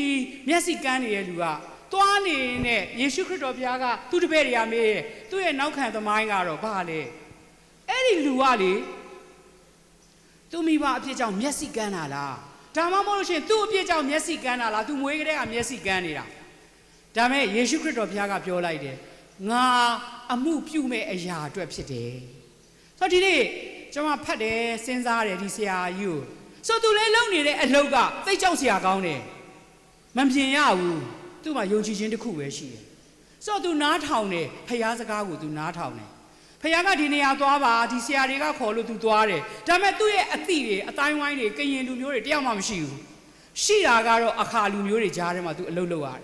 ီမျက်စိကန်းနေတဲ့လူကသွားနေတဲ့ယေရှုခရစ်တော်ဘုရားကသူ့တပည့်တွေကမေးတယ်သူ့ရဲ့နောက်ခံသမိုင်းကတော့ဘာလဲ ဒီလူကလေသူမိဘအဖြစ်ကြောင့်မျက်စိကန်းတာလားဒါမှမဟုတ်လို့ရှိရင်သူ့အဖြစ်ကြောင့်မျက်စိကန်းတာလားသူမွေးကလေးကမျက်စိကန်းနေတာဒါမဲ့ယေရှုခရစ်တော်ဘုရားကပြောလိုက်တယ်ငါအမှုပြုမဲ့အရာအတွက်ဖြစ်တယ်ဆိုတော့ဒီနေ့ကျွန်မဖတ်တယ်စဉ်းစားတယ်ဒီဆရာကြီးကိုဆိုသူလည်းလုံနေတဲ့အလုပ်ကသိကြောက်စရာကောင်းတယ်မမြင်ရဘူးသူ့မှာယုံကြည်ခြင်းတစ်ခုပဲရှိတယ်ဆိုတော့သူနားထောင်တယ်ဖခင်စကားကိုသူနားထောင်တယ်ဖခင်ကဒီနေရာသွားပါဒီဆရာတွေကခေါ်လို့သူသွားတယ်ဒါပေမဲ့သူ့ရဲ့အသည့်တွေအတိုင်းဝိုင်းတွေကရင်လူမျိုးတွေတယောက်မှမရှိဘူးရှိတာကတော့အခါလူမျိုးတွေကြားထဲမှာသူအလုပ်လုပ်ရတယ်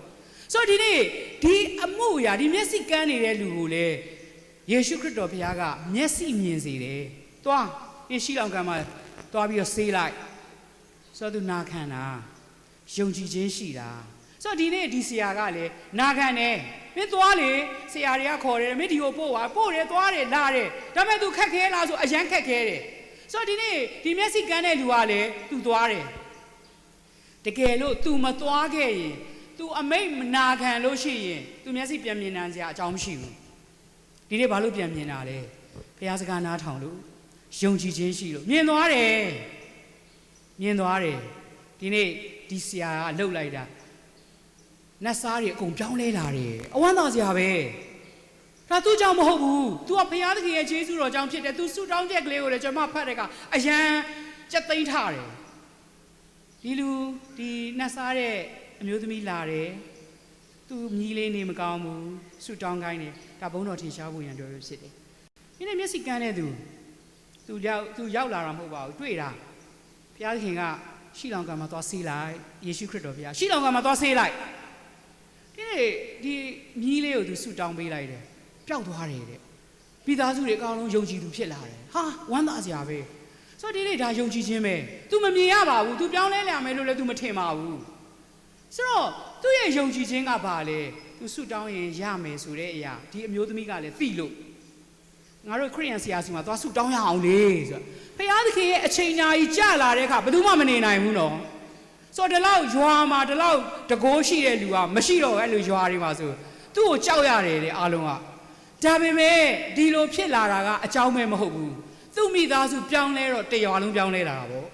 ဆိုတော့ဒီနေ့ဒီအမှုအရာဒီမျက်စိကန်းနေတဲ့လူကိုလေယေရှုခရစ်တော်ဘုရားကမျက်စိမြင်စေတယ်သွားယေရှုလောင်ကံမှာသွားပြီးတော့ဆေးလိုက်ဆိုတော့သူနာခံတာယုံကြည်ခြင်းရှိတာဆိုတော့ဒီနေ့ဒီဆရာကလည်းနာခံတယ်မင်းသွားလေဆရာတွေကခေါ်တယ်မင်းဒီကိုပို့ပါပို့တယ်သွားတယ်လာတယ်ဒါပေမဲ့ तू ခက်ခဲလားဆိုအရန်ခက်ခဲတယ်ဆိုတော့ဒီနေ့ဒီမျက်စိကန်းတဲ့လူကလည်း तू သွားတယ်တကယ်လို့ तू မသွားခဲ့ရင် तू အမိတ်မနာခံလို့ရှိရင် तू မျက်စိပြန်မြင်နိုင်စရာအကြောင်းမရှိဘူးဒီနေ့ဘာလို့ပြန်မြင်တာလဲဘုရားစကားနားထောင်လို့ယုံကြည်ခြင်းရှိလို့မြင်သွားတယ်ဒီနေ့ဒီဆရာကလှုပ်လိုက်တာနတ်စားတွေအကုန်ပြောင်းလဲလာတယ်အဝမ်းသာစရာပဲဒါသူ့ကြောင့်မဟုတ်ဘူး तू ကဘုရားသခင်ရဲ့ခြေဆုတော်ကြောင့်ဖြစ်တယ် तू ဆုတောင်းချက်ကလေးကိုလည်းကျွန်မဖတ်တဲ့ကအရန်ကြက်သိမ်းထားတယ်ဒီလူဒီနတ်စားတဲ့အမျိုးသမီးလာတယ် तू မြည်လေးနေမကောင်းဘူးဆုတောင်းခိုင်းတယ်ဒါဘုန်းတော်ထင်ရှားဖို့ရန်တော်ရဖြစ်တယ်ဒီနေ့မျက်စိကန်းတဲ့သူရောက်လာတာမဟုတ်ပါဘူးတွေ့တာဘုရားသခင်ကရှိလောင်ကံမှာသွားဆေးလိုက်ယေရှုခရစ်တော်ဘုရားရှိလောင်ကံမှာသွားဆေးလိုက်ဒီမြီးလေးကိုသူဆူတောင်းပေးလိုက်တယ်ပျောက်သွားတယ်တဲ့မိသားစုတွေအကောင်လုံးယုံကြည်သူဖြစ်လာတယ်ဟာဝမ်းသာစရာပဲဆိုတော့ဒီနေ့ဒါယုံကြည်ခြင်းပဲ तू မမြင်ရပါဘူး तू ပြောင်းလဲလာမယ်လို့လည်း तू မထင်ပါဘူးဆိုတော့သူ့ရဲ့ယုံကြည်ခြင်းကဘာလဲ तू ဆူတောင်းရင်ရမယ်ဆိုတဲ့အရာဒီအမျိုးသမီးကလည်းသိလို့ငါတို့ခရစ်ယာန်ဆရာစီမှာသွားဆူတောင်းရအောင်လေဆိုတော့ဖခင်သခင်ရဲ့အချိန်ညာကြီးကြာလာတဲ့အခါဘယ်သူမှမနေနိုင်ဘူးနော်ဆိုတော့ဒီလောက်ရွာမှာဒီလောက်တကိုးရှိတဲ့လူကမရှိတော့အဲ့လိုရွာတွေမှာဆိုသူ့ကိုကြောက်ရတယ်တဲ့အားလုံးကဒါပေမဲ့ဒီလိုဖြစ်လာတာကအကြောင်းပဲမဟုတ်ဘူးသူ့မိသားစုပြောင်းလဲတော့တရွာလုံးပြောင်းလဲလာတာပေါ့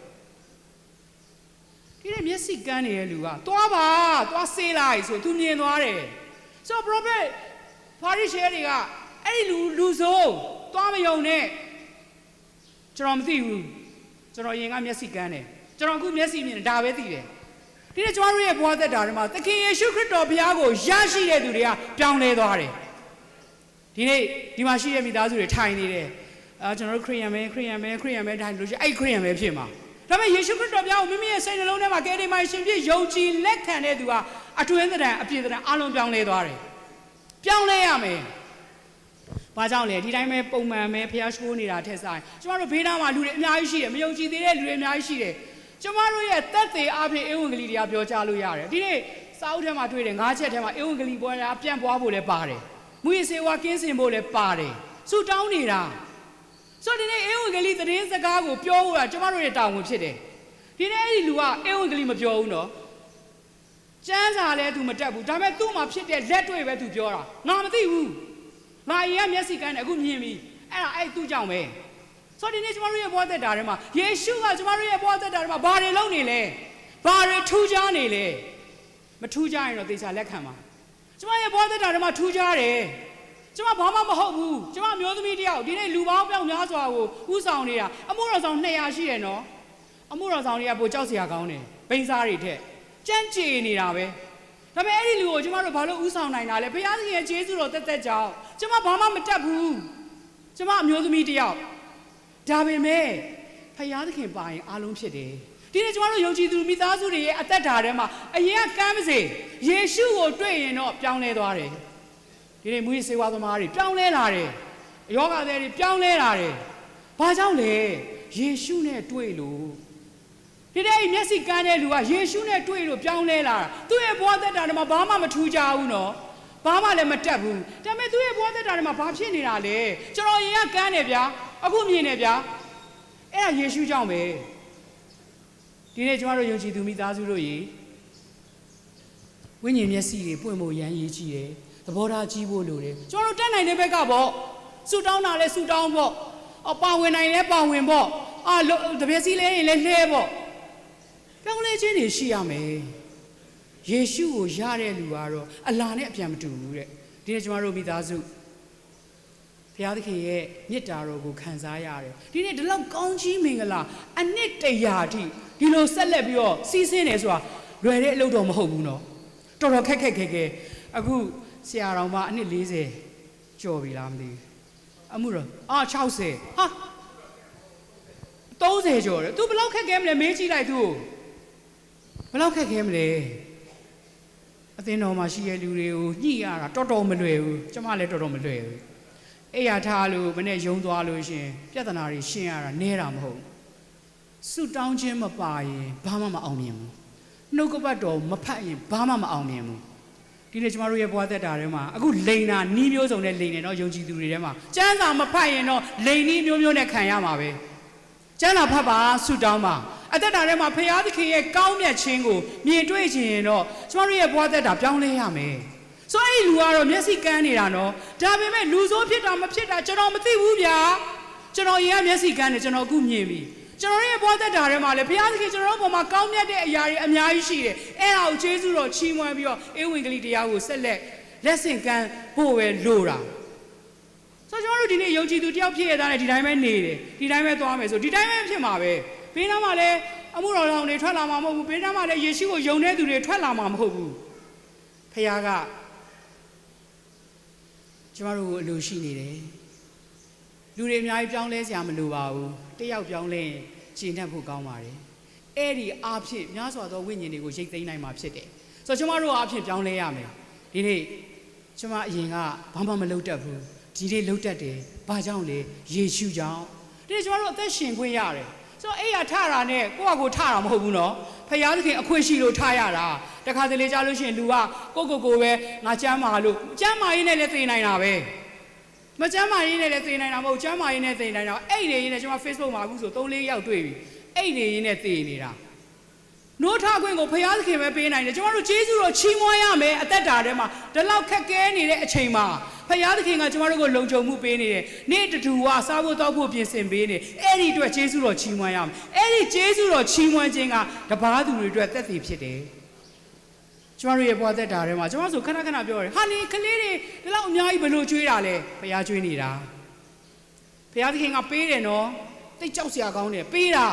ဒီနေ့မျက်စိကန်းနေတဲ့လူကသွားဆေးလိုက်ဆိုသူမြင်သွားတယ်ဆိုတော့ prophet ပါရီရှယ်တွေကအဲ့ဒီလူဆိုသွားမယုံနဲ့ကျွန်တော်မသိဘူးကျွန်တော်ရင်ကမျက်စိကန်းတယ်ကျွန်တော်အခုမျက်စိမြင်တယ်ဒါပဲသိတယ်ဒီနေ့ကျွန်တော်တို့ရဲ့ဘဝသက်တာတွေမှာသခင်ယေရှုခရစ်တော်ဘုရားကိုရရှိတဲ့သူတွေကပြောင်းလဲသွားတယ်ဒီနေ့ဒီမှာရှိတဲ့မိသားစုတွေထိုင်နေတယ်ကျွန်တော်တို့ခရိယန်ပဲထိုင်လို့ရှိရင်အဲ့ခရိယန်ပဲဖြစ်မှာဒါပေမဲ့ယေရှုခရစ်တော်ဘုရားကိုမိမိရဲ့စိတ်နှလုံးထဲမှာကယ်တင်ပါရှင်ဖြစ်ယုံကြည်လက်ခံတဲ့သူဟာအတွင်းသဏ္ဍာန်အပြည့်သဏ္ဍာန်အလုံးပြောင်းလဲသွားတယ်ပြောင်းလဲရမယ်ဘာကြောင့်လဲဒီတိုင်းပဲပုံမှန်ပဲဖျားရှိုးနေတာထက်ဆိုင်ကျမတို့ဘေးနားမှာလူတွေအများကြီးရှိတယ်မယုံကြည်သေးတဲ့လူတွေအများကြီးရှိတယ်ကျမတို့ရဲ့သက်သေအဖြစ်ဧဝံဂေလိတရားပြောကြားလို့ရတယ်ဒီနေ့စာအုပ်ထဲမှာတွေ့တယ်၅ချက်ထဲမှာဧဝံဂေလိပွဲတာပြန့်ပွားဖို့လည်းပါတယ်မူရစေဝါကင်းစင်ဖို့လည်းပါတယ်ဆုတောင်းနေတာဆိုတော့ဒီနေ့ဧဝံဂေလိသတင်းစကားကိုပြောဖို့ကကျမတို့ရဲ့တာဝန်ဖြစ်တယ်ဒီနေ့အဲ့ဒီလူကဧဝံဂေလိမပြောဘူးနော်ကျမ်းစာလည်းသူမတက်ဘူးဒါပေမဲ့သူ့မှာဖြစ်တဲ့လက်တွေ့ပဲသူပြောတာငါမသိဘူးငါရင်ကမျက်စိကန်းတယ်အခုမြင်ပြီအဲ့သူ့ကြောင့်ပဲဆိုတော့ဒီနေ့ကျမတို့ရဲ့ဘဝသက်တာထဲမှာယေရှုကကျမတို့ရဲ့ဘဝသက်တာထဲမှာဘာတွေလုပ်နေလဲဘာတွေထူးခြားနေလဲမထူးခြားရင်တော့သေချာလက်ခံပါကျမရဲ့ဘဝသက်တာထဲမှာထူးခြားတယ်ကျမဘာမှမဟုတ်ဘူးကျမမျိုးသမီးတယောက်ဒီနေ့လူပေါင်းပြောင်းများစွာကိုဥဆောင်နေတာအမှုတော်ဆောင်200ရှိတယ်နော်အမှုတော်ဆောင်တွေကပိုကြောက်စရာကောင်းတယ်ဘိန်းစားတွေထက်ကြမ်းကြေနေတာပဲဒါပေမဲ့အဲ့ဒီလူကိုကျမတို့ဘာလို့ဥဆောင်နိုင်တာလဲဘုရားသခင်ရဲ့ကျေးဇူးတော်တက်ကြောင်းကျမဘာမှမတတ်ဘူးကျမအမျိုးသမီးတယောက်ဒါပေမဲ့ဖခင်သခင်ပါရင်အားလုံးဖြစ်တယ်ဒီနေ့ကျမတို့ယုံကြည်သူမိသားစုတွေရဲ့အသက်တာထဲမှာအရင်ကကမ်းမစေယေရှုကိုတွေ့ရင်တော့ပြောင်းလဲသွားတယ်ဒီနေ့မူရစေဝါသမားတွေပြောင်းလဲလာတယ်ယောဂသည်တွေပြောင်းလဲလာတယ်ဘာကြောင့်လဲယေရှုနဲ့တွေ့လို့ဒီနေ့မျက်စိကန်းတဲ့လူကယေရှုနဲ့တွေ့လို့ပြောင်းလဲလာတာသူ့ရဲ့ဘဝသက်တာထဲမှာဘာမှမထူးကြဘူးနော်ဘာမှလည်းမတက်ဘူးဒါပေမဲ့သူ့ရဲ့ဘဝသက်တာထဲမှာဘာဖြစ်နေတာလဲကျွန်တော်ရင်ကကန်းတယ်ဗျာအခုမြင်တယ်ဗျာအဲ့ဒါယေရှုကြောင့်ပဲဒီနေ့ကျွန်တော်တို့ယုံကြည်သူမိသားစုတို့ရေဝိညာဉ်မျက်စိတွေပွင့်ဖို့ရန်ရည်ကြီးတယ်သဘောထားကြီးဖို့လိုတယ်ကျွန်တော်တို့တက်နိုင်တဲ့ဘက်ကပေါ့ဆူတောင်းတာလဲဆူတောင်းပေါ့ ပါဝင်နိုင်လဲပါဝင်ပေါ့တပည့်စီလဲရင်လဲလှဲပေါ့ပြောင်းလဲခြင်းတွေရှိရမယ်ယေရှုကိုရတဲ့လူကတော့အလာနဲ့အပြန်မတူဘူးတဲ့ဒီနေ့ကျမတို့မိသားစုဘုရားသခင်ရဲ့မြတ်တာတော်ကိုခံစားရတယ်ဒီနေ့ဒီလောက်ကောင်းကြီးမင်္ဂလာအနှစ်တရာအထိဒီလိုဆက်လက်ပြီးတော့စီးဆင်းတယ်ဆိုတာလွယ်တဲ့အလုပ်တော့မဟုတ်ဘူးနော်တော်တော်ခက်ခဲအခုဆရာတော်မအနှစ်40ကျော်ပြီလားမသိဘူးအမှုတော့60ဟာ30ကျော်တယ် तू ဘယ်လောက်ခက်ခဲမလဲမေးကြည့်လိုက် तू ဘယ်လောက်ခက်ခဲမလဲအသင်းတော်မှာရှိတဲ့လူတွေကိုညှိရတာတော်တော်မလွယ်ဘူးကျမလည်းတော်တော်မလွယ်ဘူးအဲ့ရထားလို့မနဲ့ယုံသွားလို့ရှင်ပြဿနာတွေရှင်းရတာနဲတာမဟုတ်ဆုတောင်းခြင်းမပါရင်ဘာမှမအောင်မြင်ဘူးနှုတ်ကပတ်တော်မဖတ်ရင်ဘာမှမအောင်မြင်ဘူးဒီနေ့ကျမတို့ရဲ့ဘဝသက်တာထဲမှာအခုလိန်နာနီးမျိုးစုံနဲ့လိန်နေတော့ယုံကြည်သူတွေထဲမှာကျမ်းစာမဖတ်ရင်တော့လိန်နီးမျိုးနဲ့ခံရမှာပဲကျမ်းစာဖတ်ပါဆုတောင်းပါအသက်တာထဲမှာဖခင်သခင်ရဲ့ကောင်းမြတ်ခြင်းကိုမြင်တွေ့ခြင်းရင်တော့ကျမတို့ရဲ့ဘဝသက်တာပြောင်းလဲရမယ်ဆိုအဲ့ဒီလူကတော့မျက်စိကန်းနေတာနော်ဒါပေမဲ့လူဆိုးဖြစ်တာမဖြစ်တာကျွန်တော်မသိဘူးဗျာကျွန်တော်ရင်ကမျက်စိကန်းတယ်ကျွန်တော်အခုမြင်ပြီကျွန်တော်ရဲ့ဘဝသက်တာထဲမှာလည်းဘုရားသခင်ကျွန်တော်တို့ဘုံမှာကောင်းမြတ်တဲ့အရာတွေအများကြီးရှိတယ်အဲ့ဒါကိုကျေးဇူးတော်ချီးမွမ်းပြီးတော့ဧဝံဂေလိတရားကိုဆက်လက်ဆင့်ကမ်းဖို့ပဲလိုတာဆိုကျွန်တော်တို့ဒီနေ့ယုံကြည်သူတယောက်ဖြစ်ရတဲ့ဒီတိုင်းပဲနေတယ်ဒီတိုင်းပဲသွားမယ်ဆိုဒီတိုင်းပဲဖြစ်မှာပဲဘေးနားမှာလည်းအမှုတော်တွေထွက်လာမှာမဟုတ်ဘူးဘေးနားမှာလည်းယေရှုကိုယုံတဲ့သူတွေထွက်လာမှာမဟုတ်ဘူးဖခင်ကကျွန်တော်တို့အလိုရှိနေတယ်လူတွေအများကြီးပြောင်းလဲစရာမလိုပါဘူးတယောက်ပြောင်းလဲရင်ရှင်းတတ်ဖို့ကောင်းပါတယ်အဲ့ဒီအားဖြင့်များစွာသောဝိညာဉ်တွေကိုရိတ်သိမ်းနိုင်မှာဖြစ်တယ်ဆိုတော့ကျွန်တော်တို့အားဖြင့်ပြောင်းလဲရမယ်ဒီနေ့ကျွန်မအရင်ကဘာမှမလုပ်တတ်ဘူးဒီနေ့လုပ်တတ်တယ်ဘာကြောင့်လဲယေရှုကြောင့်ဒီနေ့ကျွန်တော်တို့အသက်ရှင်ခွင့်ရတယ်ဆိုတော့အဲ့ရထတာနဲ့ကိုယ့်အကိုထတာမဟုတ်ဘူးနော်ဖခင်သခင်အခွင့်ရှိလို့ထရတာတခါတလေကြားလို့ရှိရင်လူကကိုပဲငါကျမ်းမာလို့ကျမ်းမာရေးနဲ့လည်းသိနိုင်တာပဲမကျမ်းမာရေးနဲ့လည်းသိနိုင်တာမဟုတ်ကျမ်းမာရေးနဲ့သိနိုင်တာအဲ့ဒီရင်းနဲ့ကျွန်မ Facebook မှာအခုဆို3-4ယောက်တွေ့ပြီအဲ့ဒီရင်းနဲ့သိနေတာနိုးထခွင့်ကိုဖခင်သခင်ပဲပေးနိုင်တယ်ကျွန်တော်တို့ကျေးဇူးတော်ချီးမွမ်းရမယ်အသက်တာထဲမှာဒီလောက်ခက်ခဲနေတဲ့အချိန်မှာဖခင်သခင်ကကျွန်တော်တို့ကိုလုံခြုံမှုပေးနေတယ်နေ့တူကစားဖို့တောက်ဖို့ပြင်ဆင်ပေးနေအဲ့ဒီအတွက်ကျေးဇူးတော်ချီးမွမ်းရမယ်အဲ့ဒီကျေးဇူးတော်ချီးမွမ်းခြင်းကတပါးသူတွေအတွက်သက်သေဖြစ်တယ်ကျွန်တော်တို့ရဲ့ဘဝသက်တာထဲမှာကျွန်တော်ဆိုခဏပြောတယ်ဟာနေကလေးတွေဒီလောက်အများကြီးဘယ်လိုကျွေးတာလဲဖခင်ကျွေးနေတာဖခင်သခင်ကပေးတယ်နော်တိတ်ကြောက်စရာကောင်းတယ်ပေးတာ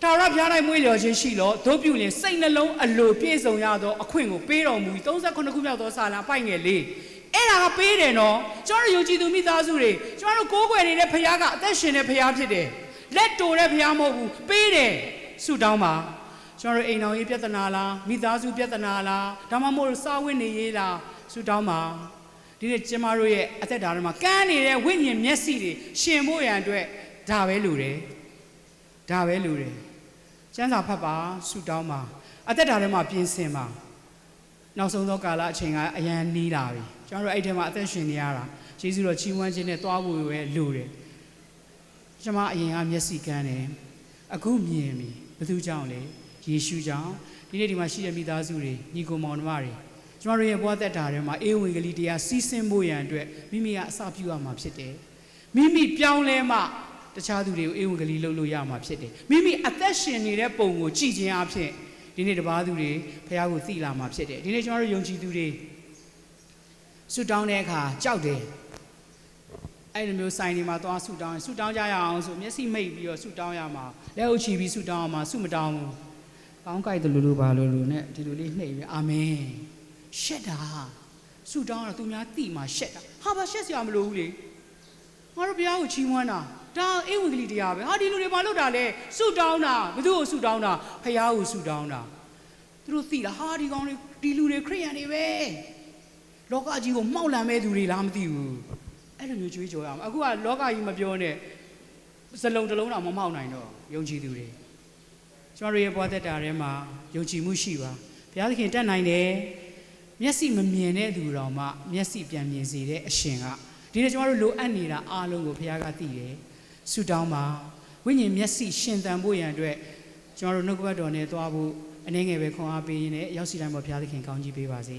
ထာဝရဘုရား၌မွေးလျော်ခြင်းရှိလို့တို့ပြုရင်စိတ်နှလုံးအလိုပြည့်စုံရသောအခွင့်ကိုပေးတော်မူ38ခုမြောက်သောစာလံအပိုက်ငယ်လေးအဲ့ဒါကပေးတယ်နော်ကျွန်တော်တို့ယုံကြည်သူမိသားစုတွေကျွန်တော်တို့ကိုးကွယ်နေတဲ့ဘုရားကအသက်ရှင်တဲ့ဘုရားဖြစ်တယ်လက်တိုတဲ့ဘုရားမဟုတ်ဘူးပေးတယ်ဆုတောင်းပါကျွန်တော်တို့အိမ်တော်ရေးပြဿနာလားမိသားစုပြဿနာလားဒါမှမဟုတ်စာဝတ်နေရေးလားဆုတောင်းပါဒီနေ့ကျမတို့ရဲ့အသက်တာထဲမှာကန်းနေတဲ့ဝိညာဉ်မျက်စိတွေရှင်ဖို့ရန်အတွက်ဒါပဲလိုတယ်ကျမ်းစာဖတ်ပါဆုတောင်းပါအသက်တာထဲမှာပြင်ဆင်ပါနောက်ဆုံးသောကာလအချိန်ကအရန်နီးလာပြီကျွန်တော်တို့အဲ့ထဲမှာအသက်ရှင်နေရတာယေရှုတော်ချီးမွမ်းခြင်းနဲ့တွားဖို့ပဲလိုတယ်ကျွန်မအရင်ကမျက်စိကန်းတယ်အခုမြင်ပြီဘယ်သူကြောင့်လဲယေရှုကြောင့်ဒီနေ့ဒီမှာရှိတဲ့မိသားစုတွေညီကိုမောင်နှမတွေကျွန်တော်တို့ရဲ့ဘဝသက်တာထဲမှာဧဝံဂေလိတရားစီးဆင်းဖို့ရန်အတွက်မိမိကအစပြုရမှာဖြစ်တယ်မိမိပြောင်းလဲမှတခြားသူတွေကိုဧဝံဂေလိလုပ်လို့ရမှာဖြစ်တယ်မိမိအသက်ရှင်နေတဲ့ပုံကိုကြည်ခြင်းအဖြစ်ဒီနေ့တပါးသူတွေဖခင်ကိုသိလာမှာဖြစ်တယ်ဒီနေ့ကျွန်တော်တို့ယုံကြည်သူတွေဆုတောင်းတဲ့အခါကြောက်တယ်အဲ့လိုမျိုးဆိုင်တွေမှာသွားဆုတောင်းကြရအောင်ဆိုမျက်စိမိတ်ပြီးတော့ဆုတောင်းရမှာလက်အုပ်ချီပြီးဆုတောင်းရမှာဆုမတောင်းဘူးကောင်းကြိုက်တယ်လို့ပါလို့နဲ့ဒီလိုလေးနှိပ်ပြီးအာမင်ရှက်တာဆုတောင်းရတော့သူများသိမှာရှက်တာဟာဘာရှက်စရာမလိုဘူးလေငါတို့ဘုရားကိုချီးမွမ်းတာဒါဧဝံဂေလိတရားပဲဟာဒီလူတွေဘာလုပ်တာလဲဆုတောင်းတာဘယ်သူ့ကိုဆုတောင်းတာဖခင်ကိုဆုတောင်းတာသူတို့သိလားဟာဒီကောင်တွေဒီလူတွေခရိယန်တွေပဲလောကကြီးကိုမှောက်လန်မဲ့သူတွေလားမသိဘူးအဲ့လိုမျိုးကြွေးကြော်ရအောင်အခုကလောကကြီးမပြောနဲ့စလုံးတစ်လုံးတော့မမှောက်နိုင်တော့ယုံကြည်သူတွေကျွန်တော်ရဲ့ဘဝသက်တာထဲမှာယုံကြည်မှုရှိပါဘုရားသခင်တတ်နိုင်တယ်မျက်စိမမြင်တဲ့သူတော်မှမျက်စိပြန်မြင်စေတဲ့အရှင်ကဒီနေ့ကျွန်တော်တို့လိုအပ်နေတာအားလုံးကိုဘုရားကသိတယ်ဆုတောင်းပါဝိညာဉ်မျက်စိရှင်သန်ဖို့ရန်အတွက်ကျွန်တော်တို့နှုတ်ကပတ်တော်နဲ့သွားဖို့အနေငယ်ပဲခွန်အားပေးရင်းနဲ့ရောက်စီတိုင်းပေါ်ဘုရားသခင်ကောင်းကြီးပေးပါစေ